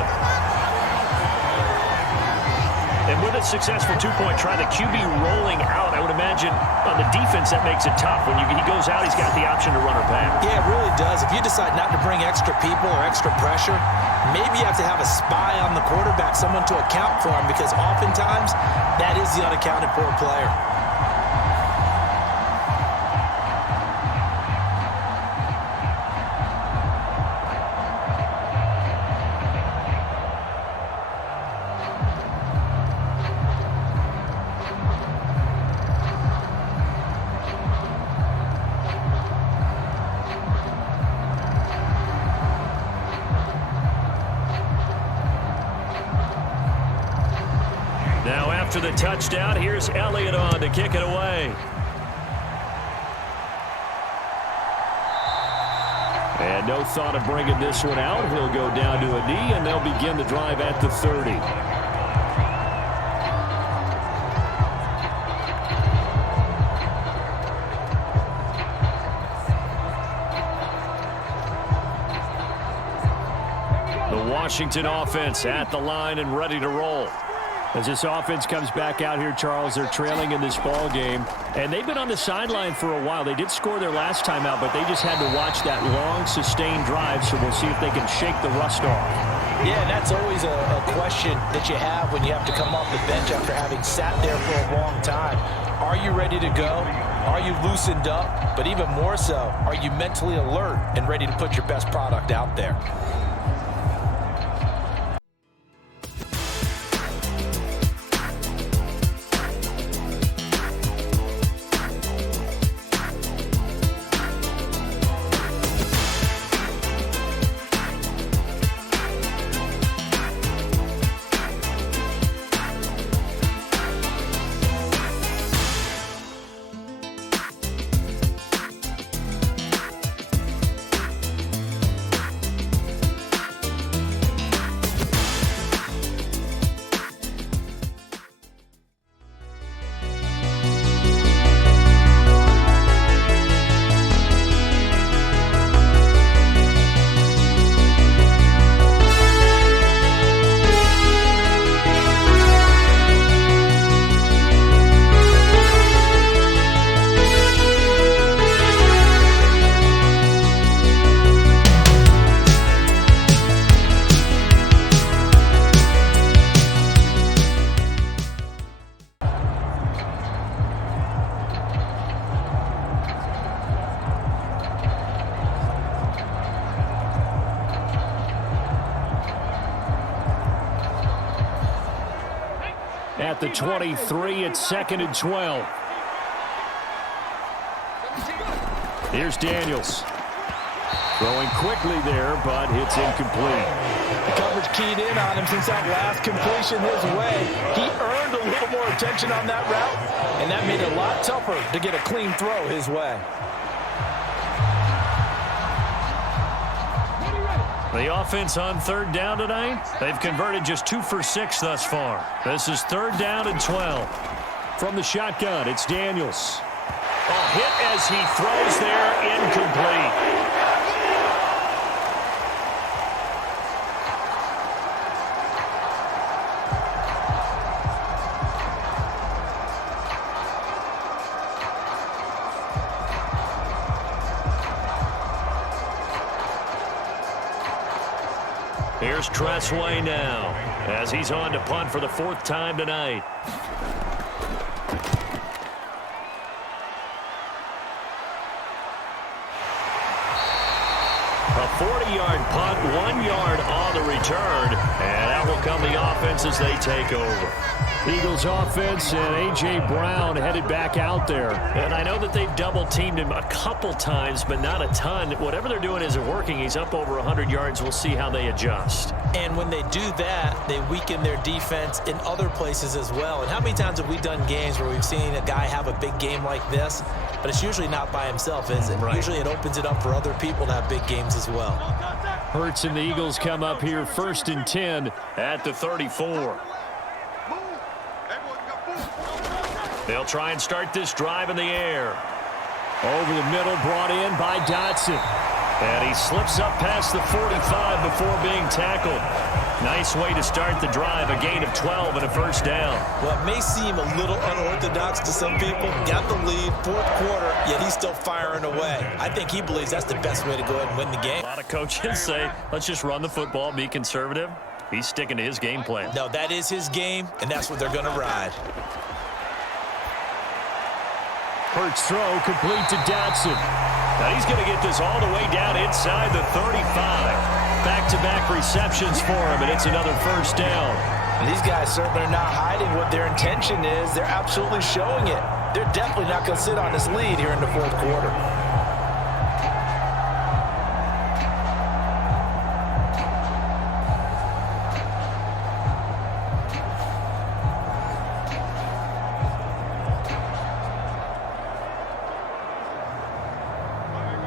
And with a successful 2-point try, the QB rolling out, I would imagine on the defense that makes it tough. When he goes out, he's got the option to run or pass. Yeah, it really does. If you decide not to bring extra people or extra pressure, maybe you have to have a spy on the quarterback, someone to account for him, because oftentimes that is the unaccounted for player. After the touchdown, here's Elliott on to kick it away. And no thought of bringing this one out. He'll go down to a knee, and they'll begin the drive at the 30. The Washington offense at the line and ready to roll. As this offense comes back out here, Charles, they're trailing in this ball game, and they've been on the sideline for a while. They did score their last time out, but they just had to watch that long, sustained drive, so we'll see if they can shake the rust off. Yeah, and that's always a question that you have when you have to come off the bench after having sat there for a long time. Are you ready to go? Are you loosened up? But even more so, are you mentally alert and ready to put your best product out there? At the 23, it's 2nd and 12. Here's Daniels. Throwing quickly there, but it's incomplete. The coverage keyed in on him since that last completion his way. He earned a little more attention on that route, and that made it a lot tougher to get a clean throw his way. The offense on 3rd down tonight, they've converted just 2 for 6 thus far. This is 3rd down and 12. From the shotgun, it's Daniels. A hit as he throws there, incomplete. Here's Tressway now, as he's on to punt for the 4th time tonight. A 40-yard punt, 1 yard on the return, and that will come the offense as they take over. Eagles offense and A.J. Brown headed back out there. And I know that they've double-teamed him a couple times, but not a ton. Whatever they're doing isn't working. He's up over 100 yards. We'll see how they adjust. And when they do that, they weaken their defense in other places as well. And how many times have we done games where we've seen a guy have a big game like this, but it's usually not by himself, is it? Right. Usually it opens it up for other people to have big games as well. Hurts and the Eagles come up here 1st and 10 at the 34. They'll try and start this drive in the air. Over the middle, brought in by Dotson. And he slips up past the 45 before being tackled. Nice way to start the drive, a gain of 12 and a 1st down. Well, it may seem a little unorthodox to some people. Got the lead, 4th quarter, yet he's still firing away. I think he believes that's the best way to go ahead and win the game. A lot of coaches say, let's just run the football, be conservative. He's sticking to his game plan. No, that is his game, and that's what they're going to ride. Hurts throw complete to Dotson. Now he's going to get this all the way down inside the 35. Back-to-back receptions for him, and it's another 1st down. And these guys certainly are not hiding what their intention is. They're absolutely showing it. They're definitely not going to sit on this lead here in the 4th quarter.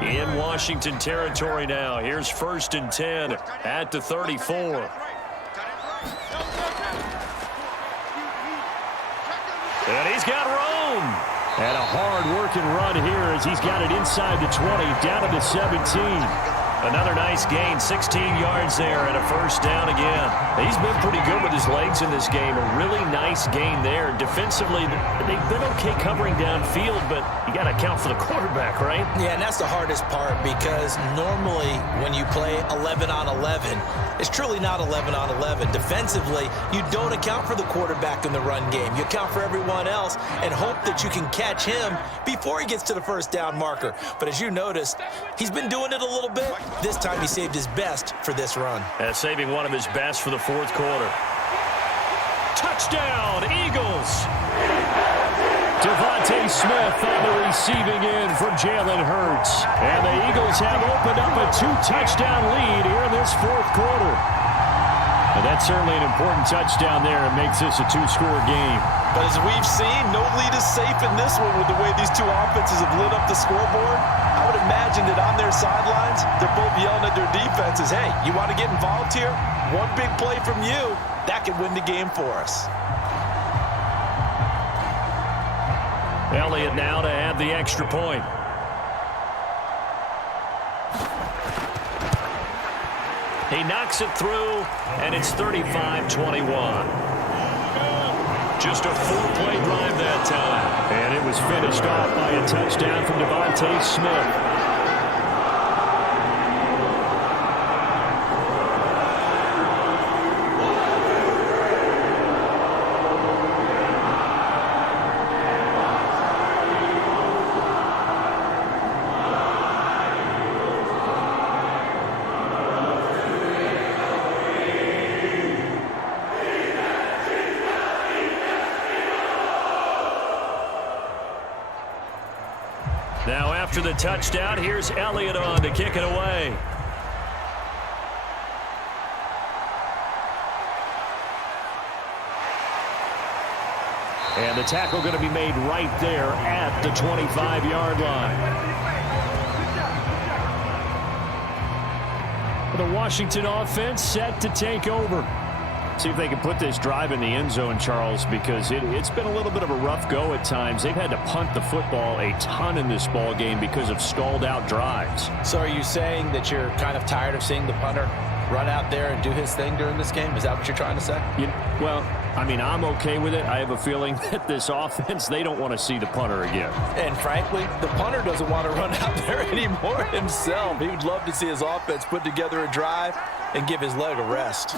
In Washington territory now. Here's 1st and 10 at the 34. And he's got room. And a hard-working run here as he's got it inside the 20, down to the 17. Another nice gain, 16 yards there and a 1st down again. He's been pretty good with his legs in this game. A really nice gain there. Defensively, they've been okay covering downfield, but you got to account for the quarterback, right? Yeah, and that's the hardest part because normally when you play 11 on 11, it's truly not 11 on 11. Defensively, you don't account for the quarterback in the run game. You account for everyone else and hope that you can catch him before he gets to the 1st down marker. But as you noticed, he's been doing it a little bit. This time he saved his best for this run. Saving one of his best for the 4th quarter. Touchdown, Eagles! Devontae Smith on the receiving end from Jalen Hurts. And the Eagles have opened up a 2-touchdown lead here in this 4th quarter. And that's certainly an important touchdown there. It makes this a 2-score game. But as we've seen, no lead is safe in this one with the way these two offenses have lit up the scoreboard. I would imagine that on their sidelines, they're both yelling at their defenses, hey, you want to get involved here? One big play from you, that could win the game for us. Elliott now to add the extra point. He knocks it through, and it's 35-21. Just a 4-play drive that time. And it was finished off by a touchdown from Devontae Smith. Now after the touchdown, here's Elliott on to kick it away. And the tackle going to be made right there at the 25-yard line. The Washington offense set to take over. See if they can put this drive in the end zone, Charles, because it's been a little bit of a rough go at times. They've had to punt the football a ton in this ball game because of stalled out drives. So are you saying that you're kind of tired of seeing the punter run out there and do his thing during this game? Is that what you're trying to say? Well, I mean, I'm okay with it. I have a feeling that this offense, they don't want to see the punter again. And frankly, the punter doesn't want to run out there anymore himself. He would love to see his offense put together a drive and give his leg a rest.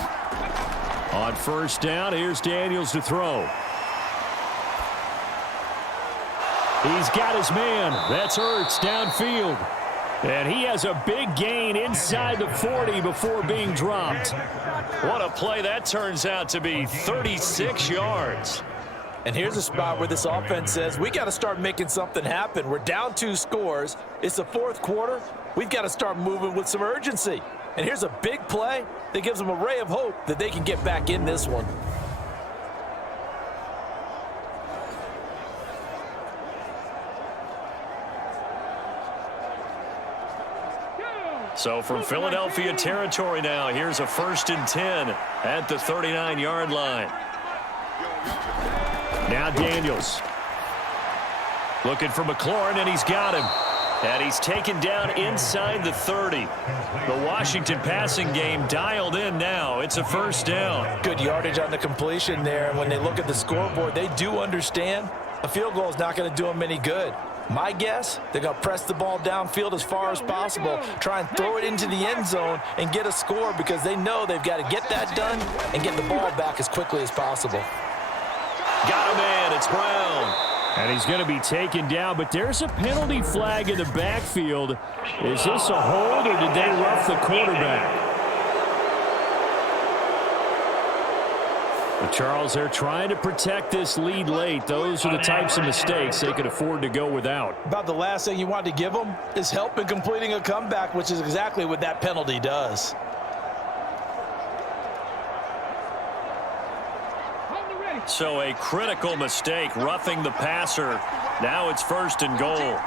On 1st down, here's Daniels to throw. He's got his man. That's Hurts downfield. And he has a big gain inside the 40 before being dropped. What a play that turns out to be, 36 yards. And here's a spot where this offense says, we got to start making something happen. We're down 2 scores. It's the 4th quarter. We've got to start moving with some urgency. And here's a big play that gives them a ray of hope that they can get back in this one. So from Philadelphia territory now, here's a 1st and 10 at the 39-yard line. Now Daniels. Looking for McLaurin, and he's got him. And he's taken down inside the 30. The Washington passing game dialed in now. It's a 1st down. Good yardage on the completion there. And when they look at the scoreboard, they do understand a field goal is not going to do them any good. My guess, they're going to press the ball downfield as far as possible, try and throw it into the end zone and get a score because they know they've got to get that done and get the ball back as quickly as possible. Got a man. It's Brown. And he's going to be taken down, but there's a penalty flag in the backfield. Is this a hold, or did they rough the quarterback? But Charles, they're trying to protect this lead late. Those are the types of mistakes they could afford to go without. About the last thing you want to give them is help in completing a comeback, which is exactly what that penalty does. So a critical mistake, roughing the passer. Now it's 1st and goal.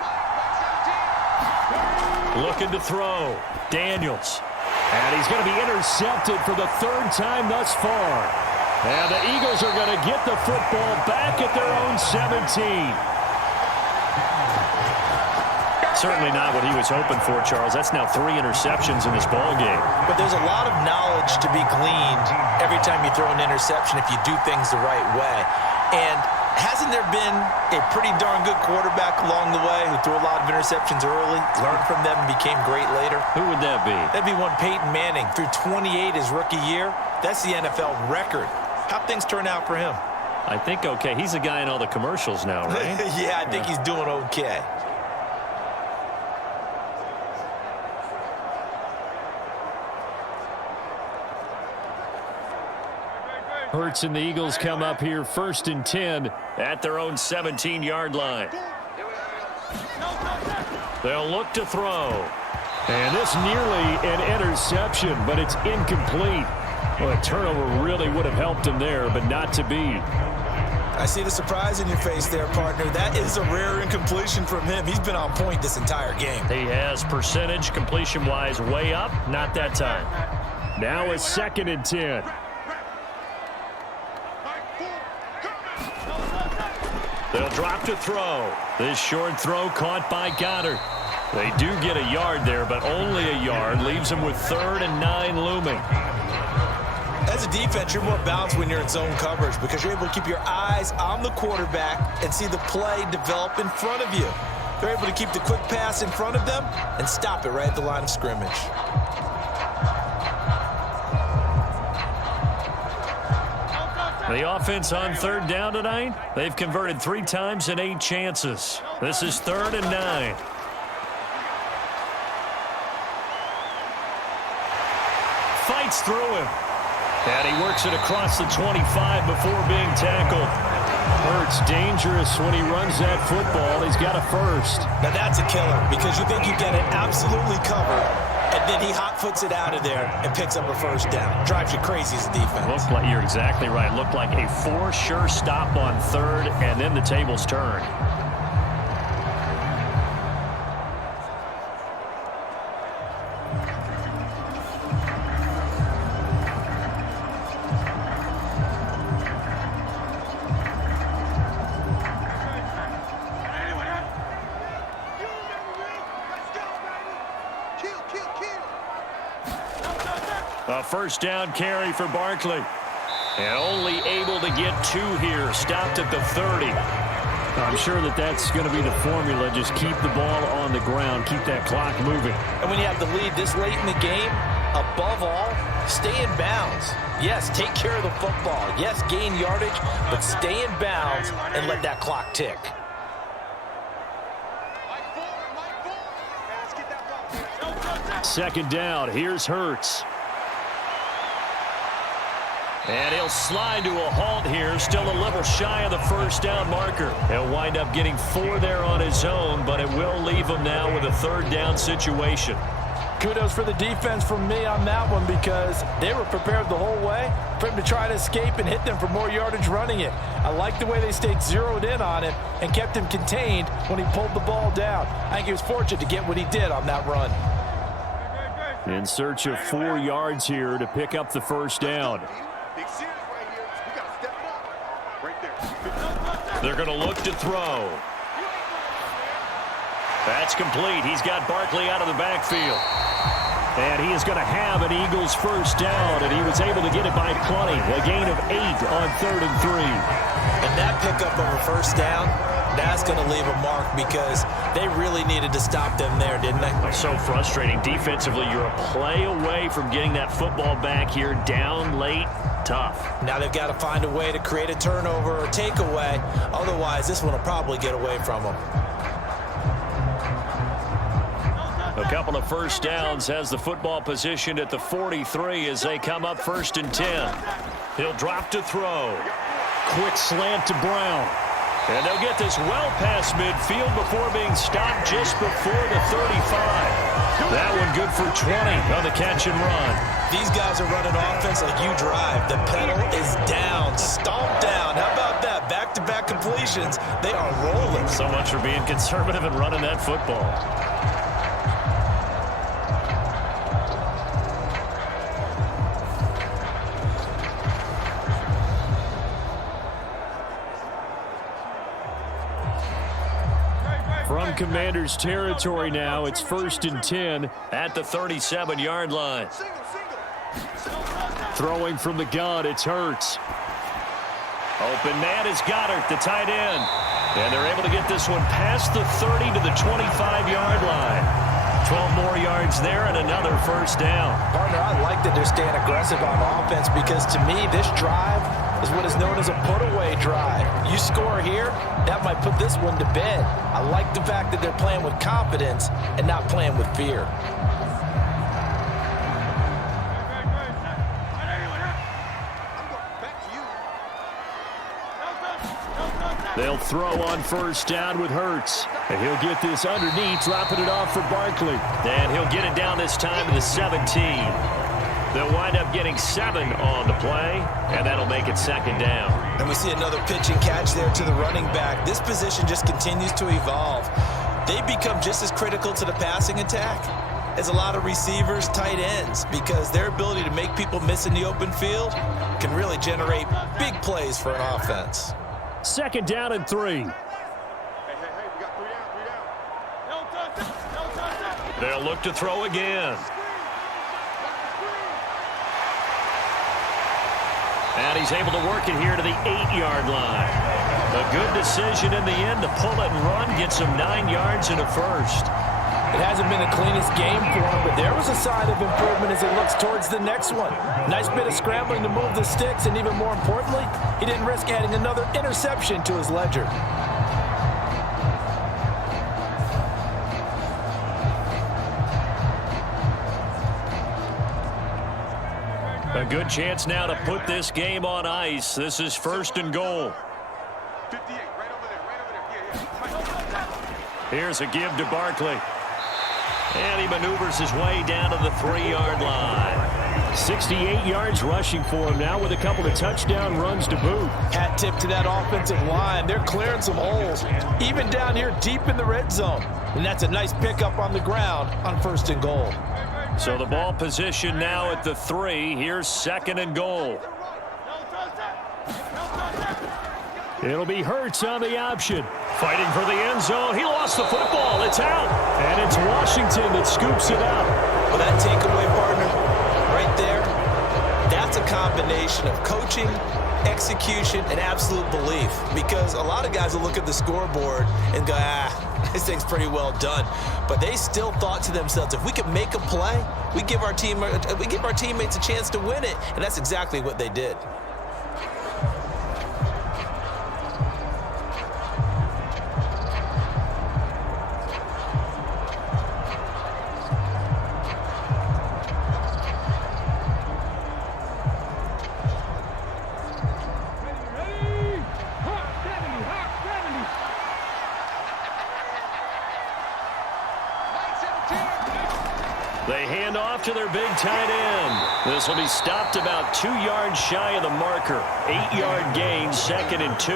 Looking to throw. Daniels. And he's going to be intercepted for the third time thus far. And the Eagles are going to get the football back at their own 17. Certainly not what he was hoping for, Charles. That's now 3 interceptions in this ball game. But there's a lot of knowledge to be gleaned every time you throw an interception if you do things the right way. And hasn't there been a pretty darn good quarterback along the way who threw a lot of interceptions early, learned from them, and became great later? Who would that be? That'd be one Peyton Manning. Threw 28 his rookie year. That's the NFL record. How'd things turn out for him? I think okay. He's a guy in all the commercials now, right? Yeah, I think he's doing okay. Hurts and the Eagles come up here 1st and 10 at their own 17-yard line. They'll look to throw. And this nearly an interception, but it's incomplete. Well, a turnover really would have helped him there, but not to be. I see the surprise in your face there, partner. That is a rare incompletion from him. He's been on point this entire game. He has percentage completion-wise way up, not that time. Now it's 2nd and 10. They'll drop to throw. This short throw caught by Goddard. They do get a yard there, but only a yard. Leaves them with 3rd and 9 looming. As a defense, you're more balanced when you're in zone coverage because you're able to keep your eyes on the quarterback and see the play develop in front of you. They're able to keep the quick pass in front of them and stop it right at the line of scrimmage. The offense on 3rd down tonight, they've converted 3 times in 8 chances. This is 3rd and 9. Fights through him. And he works it across the 25 before being tackled. Hurts dangerous when he runs that football. He's got a first. Now that's a killer because you think you get it absolutely covered, and then he hot-foots it out of there and picks up a first down. Drives you crazy as a defense. Looked like, you're exactly right. Looked like a for sure stop on 3rd, and then the tables turned. A first down carry for Barkley. And only able to get 2 here. Stopped at the 30. I'm sure that's going to be the formula. Just keep the ball on the ground. Keep that clock moving. And when you have the lead this late in the game, above all, stay in bounds. Yes, take care of the football. Yes, gain yardage, but stay in bounds and let that clock tick. Second down. Here's Hurts. And he'll slide to a halt here. Still a little shy of the first down marker. He'll wind up getting 4 there on his own, but it will leave him now with a 3rd down situation. Kudos for the defense from me on that one because they were prepared the whole way for him to try to escape and hit them for more yardage running it. I like the way they stayed zeroed in on him and kept him contained when he pulled the ball down. I think he was fortunate to get what he did on that run. In search of 4 yards here to pick up the first down. They're going to look to throw. That's complete. He's got Barkley out of the backfield. And he is going to have an Eagles first down, and he was able to get it by plenty. A gain of 8 on 3rd and 3. And that pickup of a first down, that's going to leave a mark because they really needed to stop them there, didn't they? So frustrating. Defensively, you're a play away from getting that football back here down late. Tough. Now they've got to find a way to create a turnover or takeaway. Otherwise, this one will probably get away from them. A couple of first downs has the football positioned at the 43 as they come up 1st and 10. He'll drop to throw. Quick slant to Brown. And they'll get this well past midfield before being stopped just before the 35. That one good for 20 on the catch and run. These guys are running offense like you drive. The pedal is down, stomped down. How about that? Back-to-back completions. They are rolling. So much for being conservative and running that football. Commanders territory now. It's 1st and 10 at the 37-yard line. Throwing from the gun, it's Hurts. Open man is Goddard, the tight end. And they're able to get this one past the 30 to the 25-yard line. 12 more yards there and another first down. Partner, I like that they're staying aggressive on offense because to me, this drive is what is known as a put-away drive. You score here, that might put this one to bed. I like the fact that they're playing with confidence and not playing with fear. They'll throw on first down with Hurts. And he'll get this underneath, dropping it off for Barkley. And he'll get it down this time to the 17. They'll wind up getting 7 on the play, and that'll make it 2nd down. And we see another pitch and catch there to the running back. This position just continues to evolve. They become just as critical to the passing attack as a lot of receivers, tight ends, because their ability to make people miss in the open field can really generate big plays for an offense. 2nd down and 3. They'll look to throw again. And he's able to work it here to the 8-yard line. A good decision in the end to pull it and run, gets him 9 yards and a first. It hasn't been the cleanest game for him, but there was a sign of improvement as he looks towards the next one. Nice bit of scrambling to move the sticks, and even more importantly, he didn't risk adding another interception to his ledger. A good chance now to put this game on ice. This is 1st and goal. 58, right over there. Here's a give to Barkley. And he maneuvers his way down to the 3-yard line. 68 yards rushing for him now with a couple of touchdown runs to boot. Hat tip to that offensive line. They're clearing some holes, even down here deep in the red zone. And that's a nice pickup on the ground on 1st and goal. So the ball position now at the 3. Here's 2nd and goal. It'll be Hurts on the option. Fighting for the end zone. He lost the football. It's out. And it's Washington that scoops it out. Well, that takeaway, partner, right there, that's a combination of coaching, execution, and absolute belief. Because a lot of guys will look at the scoreboard and go, this thing's pretty well done. But they still thought to themselves, if we can make a play, we give our teammates a chance to win it. And that's exactly what they did. They hand off to their big tight end. This will be stopped about 2 yards shy of the marker. 8-yard gain, 2nd and 2.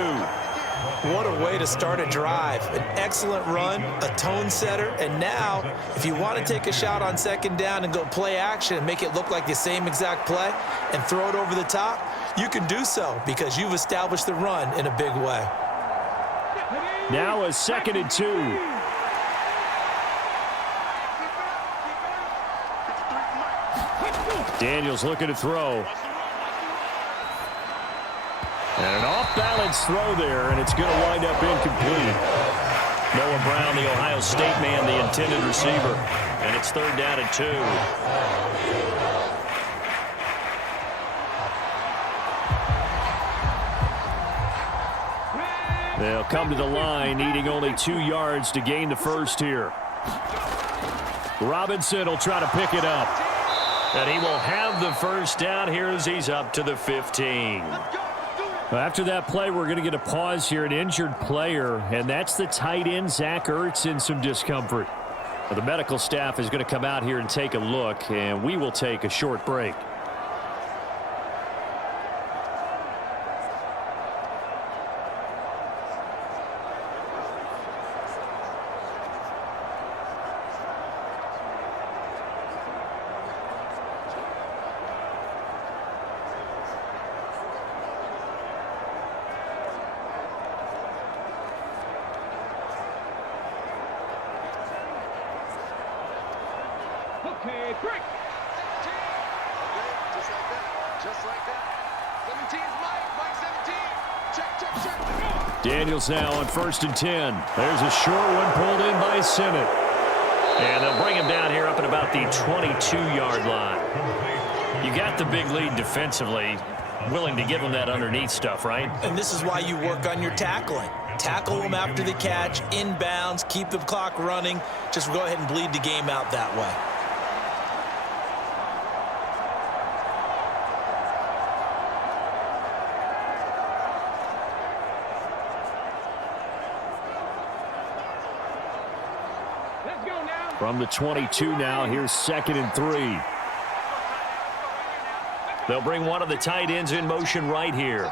What a way to start a drive. An excellent run, a tone setter, and now, if you want to take a shot on 2nd down and go play action and make it look like the same exact play and throw it over the top, you can do so because you've established the run in a big way. Now a 2nd and 2. Daniels looking to throw. And an off-balance throw there, and it's going to wind up incomplete. Noah Brown, the Ohio State man, the intended receiver. And it's 3rd down and 2. They'll come to the line, needing only 2 yards to gain the first here. Robinson will try to pick it up. And he will have the first down here as he's up to the 15. After that play, we're going to get a pause here, an injured player, and that's the tight end, Zach Ertz, in some discomfort. The medical staff is going to come out here and take a look, and we will take a short break. Okay, quick. Just like that. Just like that. 17's Mike. 17. Check. Daniels now on 1st and 10. There's a short one pulled in by Sinnott. And they'll bring him down here up at about the 22-yard line. You got the big lead defensively. Willing to give him that underneath stuff, right? And this is why you work on your tackling. Tackle them after the catch, inbounds, keep the clock running. Just go ahead and bleed the game out that way. Let's go now. From the 22 now, here's 2nd and 3. They'll bring one of the tight ends in motion right here.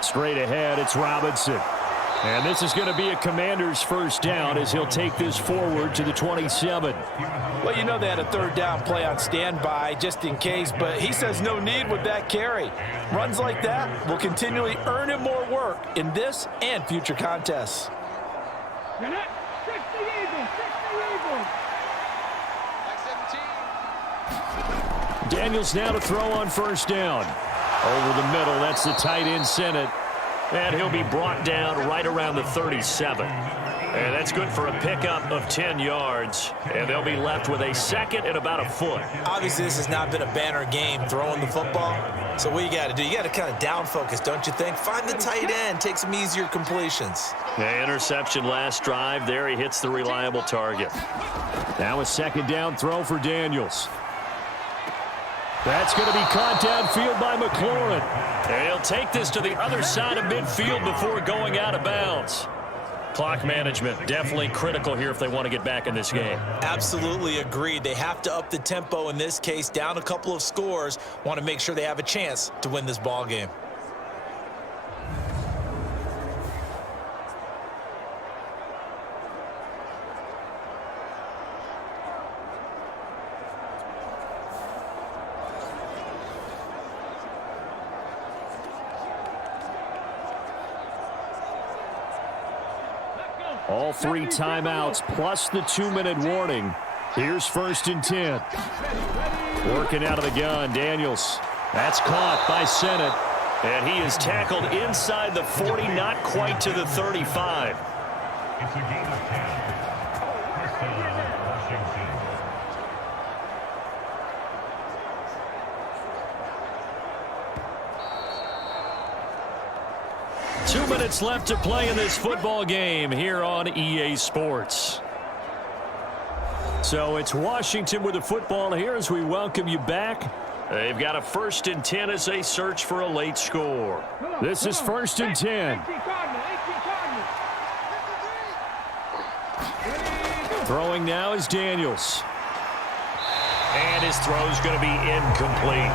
Straight ahead, it's Robinson. And this is going to be a Commander's first down as he'll take this forward to the 27. Well, you know they had a 3rd down play on standby just in case, but he says no need with that carry. Runs like that will continually earn him more work in this and future contests. You're not. 60 Eagles. 60 Eagles. Daniels now to throw on 1st down. Over the middle, that's the tight end Sinnott. And he'll be brought down right around the 37. And that's good for a pickup of 10 yards. And they'll be left with a 2nd and about a foot. Obviously, this has not been a banner game throwing the football. So what you got to do, you got to kind of down focus, don't you think? Find the tight end, take some easier completions. The interception last drive. There he hits the reliable target. Now a 2nd down throw for Daniels. That's going to be caught downfield by McLaurin. And he'll take this to the other side of midfield before going out of bounds. Clock management definitely critical here if they want to get back in this game. Absolutely agreed. They have to up the tempo in this case, down a couple of scores. Want to make sure they have a chance to win this ball game. All 3 timeouts plus the 2-minute warning. Here's 1st and 10. Working out of the gun, Daniels. That's caught by Sinnott. And he is tackled inside the 40, not quite to the 35. It's a game of 10. First down, Washington. 2 minutes left to play in this football game here on EA Sports. So it's Washington with the football here as we welcome you back. They've got a 1st and 10 as they search for a late score. This is 1st and 10. Throwing now is Daniels. And his throw's going to be incomplete.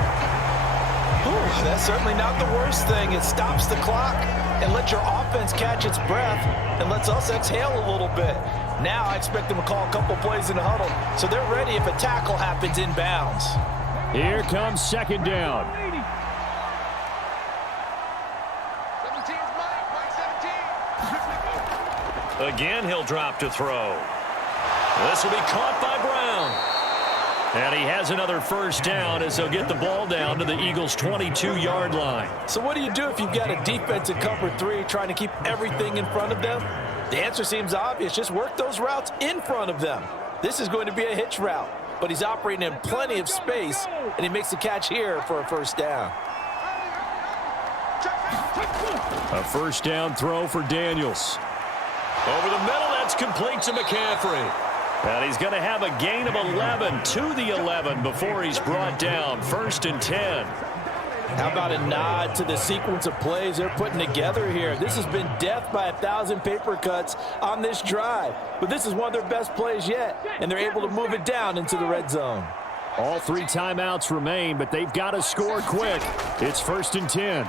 Ooh, that's certainly not the worst thing. It stops the clock and lets your offense catch its breath and lets us exhale a little bit. Now I expect them to call a couple plays in the huddle, so they're ready if a tackle happens inbounds. Here comes 2nd down. 17's Mike. 17. Again, he'll drop to throw. This will be caught by Brown. And he has another 1st down as they'll get the ball down to the Eagles' 22-yard line. So what do you do if you've got a defense in cover 3 trying to keep everything in front of them? The answer seems obvious. Just work those routes in front of them. This is going to be a hitch route, but he's operating in plenty of space, and he makes the catch here for a 1st down. A 1st down throw for Daniels. Over the middle, that's complete to McCaffrey. And he's going to have a gain of 11 to the 11 before he's brought down. 1st and 10. How about a nod to the sequence of plays they're putting together here? This has been death by 1,000 paper cuts on this drive. But this is one of their best plays yet, and they're able to move it down into the red zone. All 3 timeouts remain, but they've got to score quick. It's 1st and 10.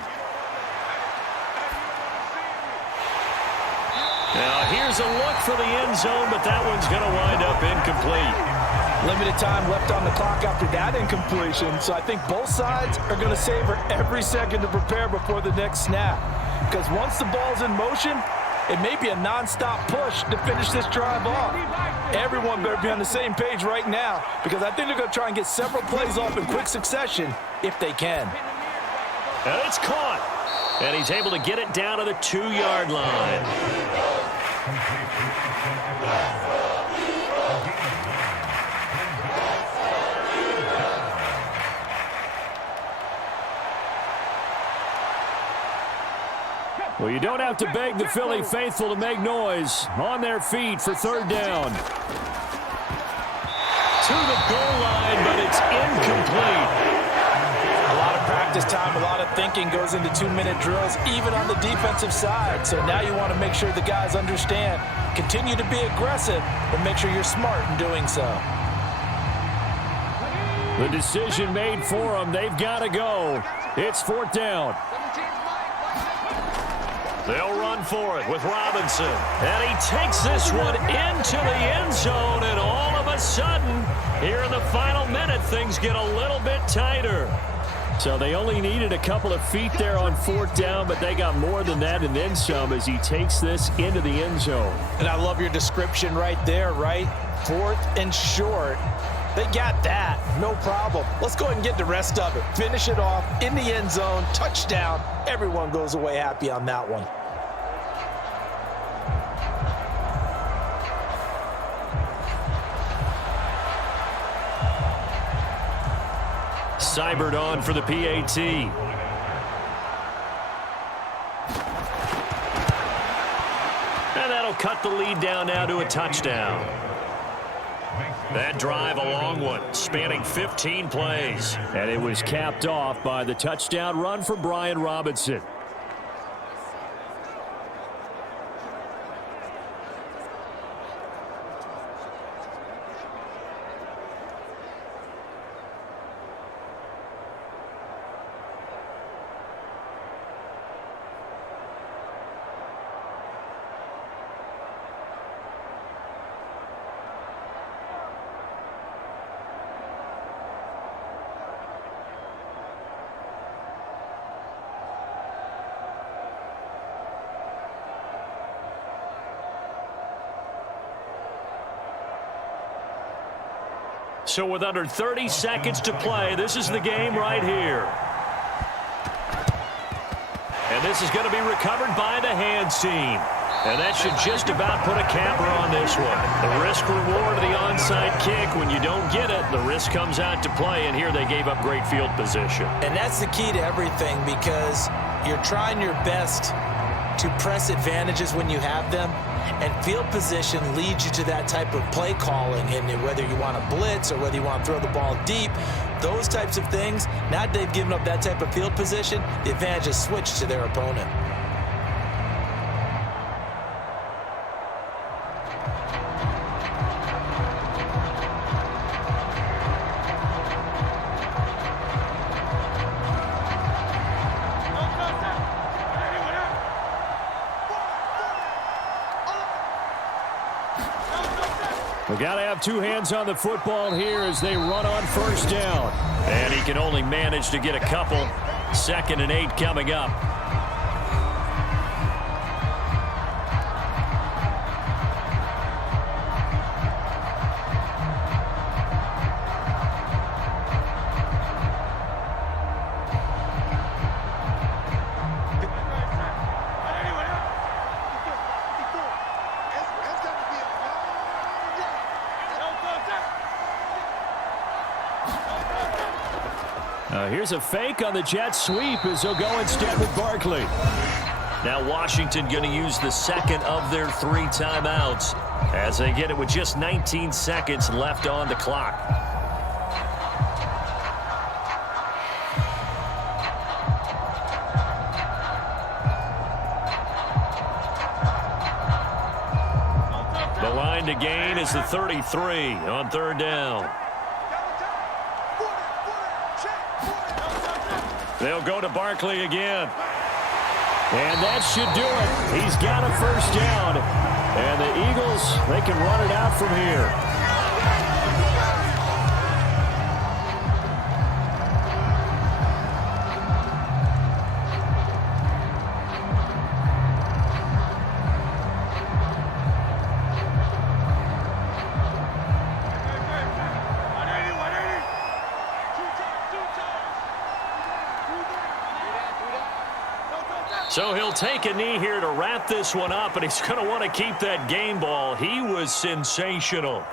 Now here's a look for the end zone, but that one's going to wind up incomplete. Limited time left on the clock after that incompletion, so I think both sides are going to savor every second to prepare before the next snap. Because once the ball's in motion, It may be a non-stop push to finish this drive off. Everyone better be on the same page right now because I think they're going to try and get several plays off in quick succession if they can. And it's caught. And he's able to get it down to the 2-yard line. Well, you don't have to beg the Philly faithful to make noise. On their feet for 3rd down. To the goal line, but it's incomplete. A lot of practice time, a lot of thinking goes into 2-minute drills, even on the defensive side. So now you want to make sure the guys understand. Continue to be aggressive, but make sure you're smart in doing so. The decision made for them. They've got to go. It's 4th down. They'll run for it with Robinson. And he takes this one into the end zone, and all of a sudden, here in the final minute, things get a little bit tighter. So they only needed a couple of feet there on 4th down, but they got more than that and then some as he takes this into the end zone. And I love your description right there, right? 4th and short. They got that. No problem. Let's go ahead and get the rest of it. Finish it off in the end zone. Touchdown. Everyone goes away happy on that one. Seibert on for the PAT. And that'll cut the lead down now to a touchdown. That drive, a long one, spanning 15 plays. And it was capped off by the touchdown run for Brian Robinson. So with under 30 seconds to play, this is the game right here. And this is going to be recovered by the hands team. And that should just about put a capper on this one. The risk reward of the onside kick. When you don't get it, the risk comes out to play. And here they gave up great field position. And that's the key to everything because you're trying your best to press advantages when you have them. And field position leads you to that type of play calling. And whether you want to blitz or whether you want to throw the ball deep, those types of things, now that they've given up that type of field position, the advantage is switched to their opponent. We got to have two hands on the football here as they run on 1st down. And he can only manage to get a couple. 2nd and 8 coming up. Here's a fake on the jet sweep as they'll go instead with Barkley. Now Washington going to use the 2nd of their 3 timeouts as they get it with just 19 seconds left on the clock. The line to gain is the 33 on 3rd down. They'll go to Barkley again. And that should do it. He's got a 1st down. And the Eagles, they can run it out from here. So he'll take a knee here to wrap this one up, and he's going to want to keep that game ball. He was sensational.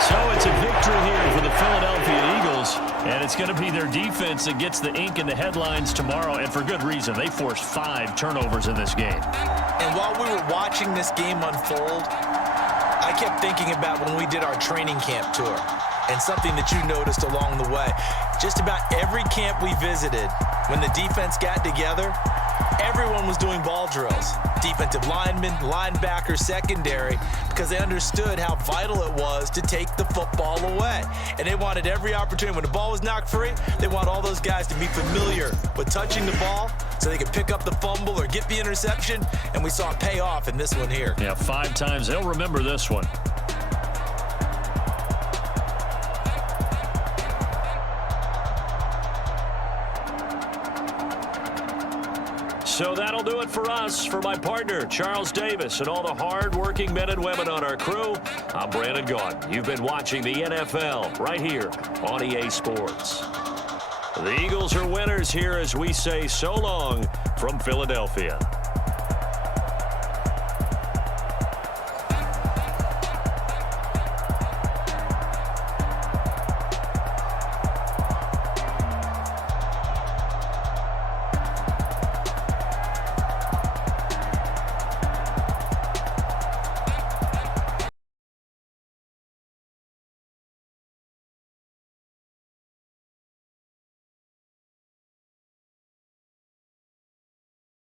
So it's a victory here for the Philadelphia Eagles, and it's going to be their defense that gets the ink in the headlines tomorrow, and for good reason. They forced 5 turnovers in this game. And while we were watching this game unfold, I kept thinking about when we did our training camp tour and something that you noticed along the way. Just about every camp we visited, when the defense got together, everyone was doing ball drills. Defensive linemen, linebackers, secondary, because they understood how vital it was to take the football away. And they wanted every opportunity. When the ball was knocked free, they want all those guys to be familiar with touching the ball so they could pick up the fumble or get the interception. And we saw it pay off in this one here. Yeah, 5 times. They'll remember this one. So that'll do it for us. For my partner, Charles Davis, and all the hard-working men and women on our crew, I'm Brandon Gaudin. You've been watching the NFL right here on EA Sports. The Eagles are winners here as we say so long from Philadelphia.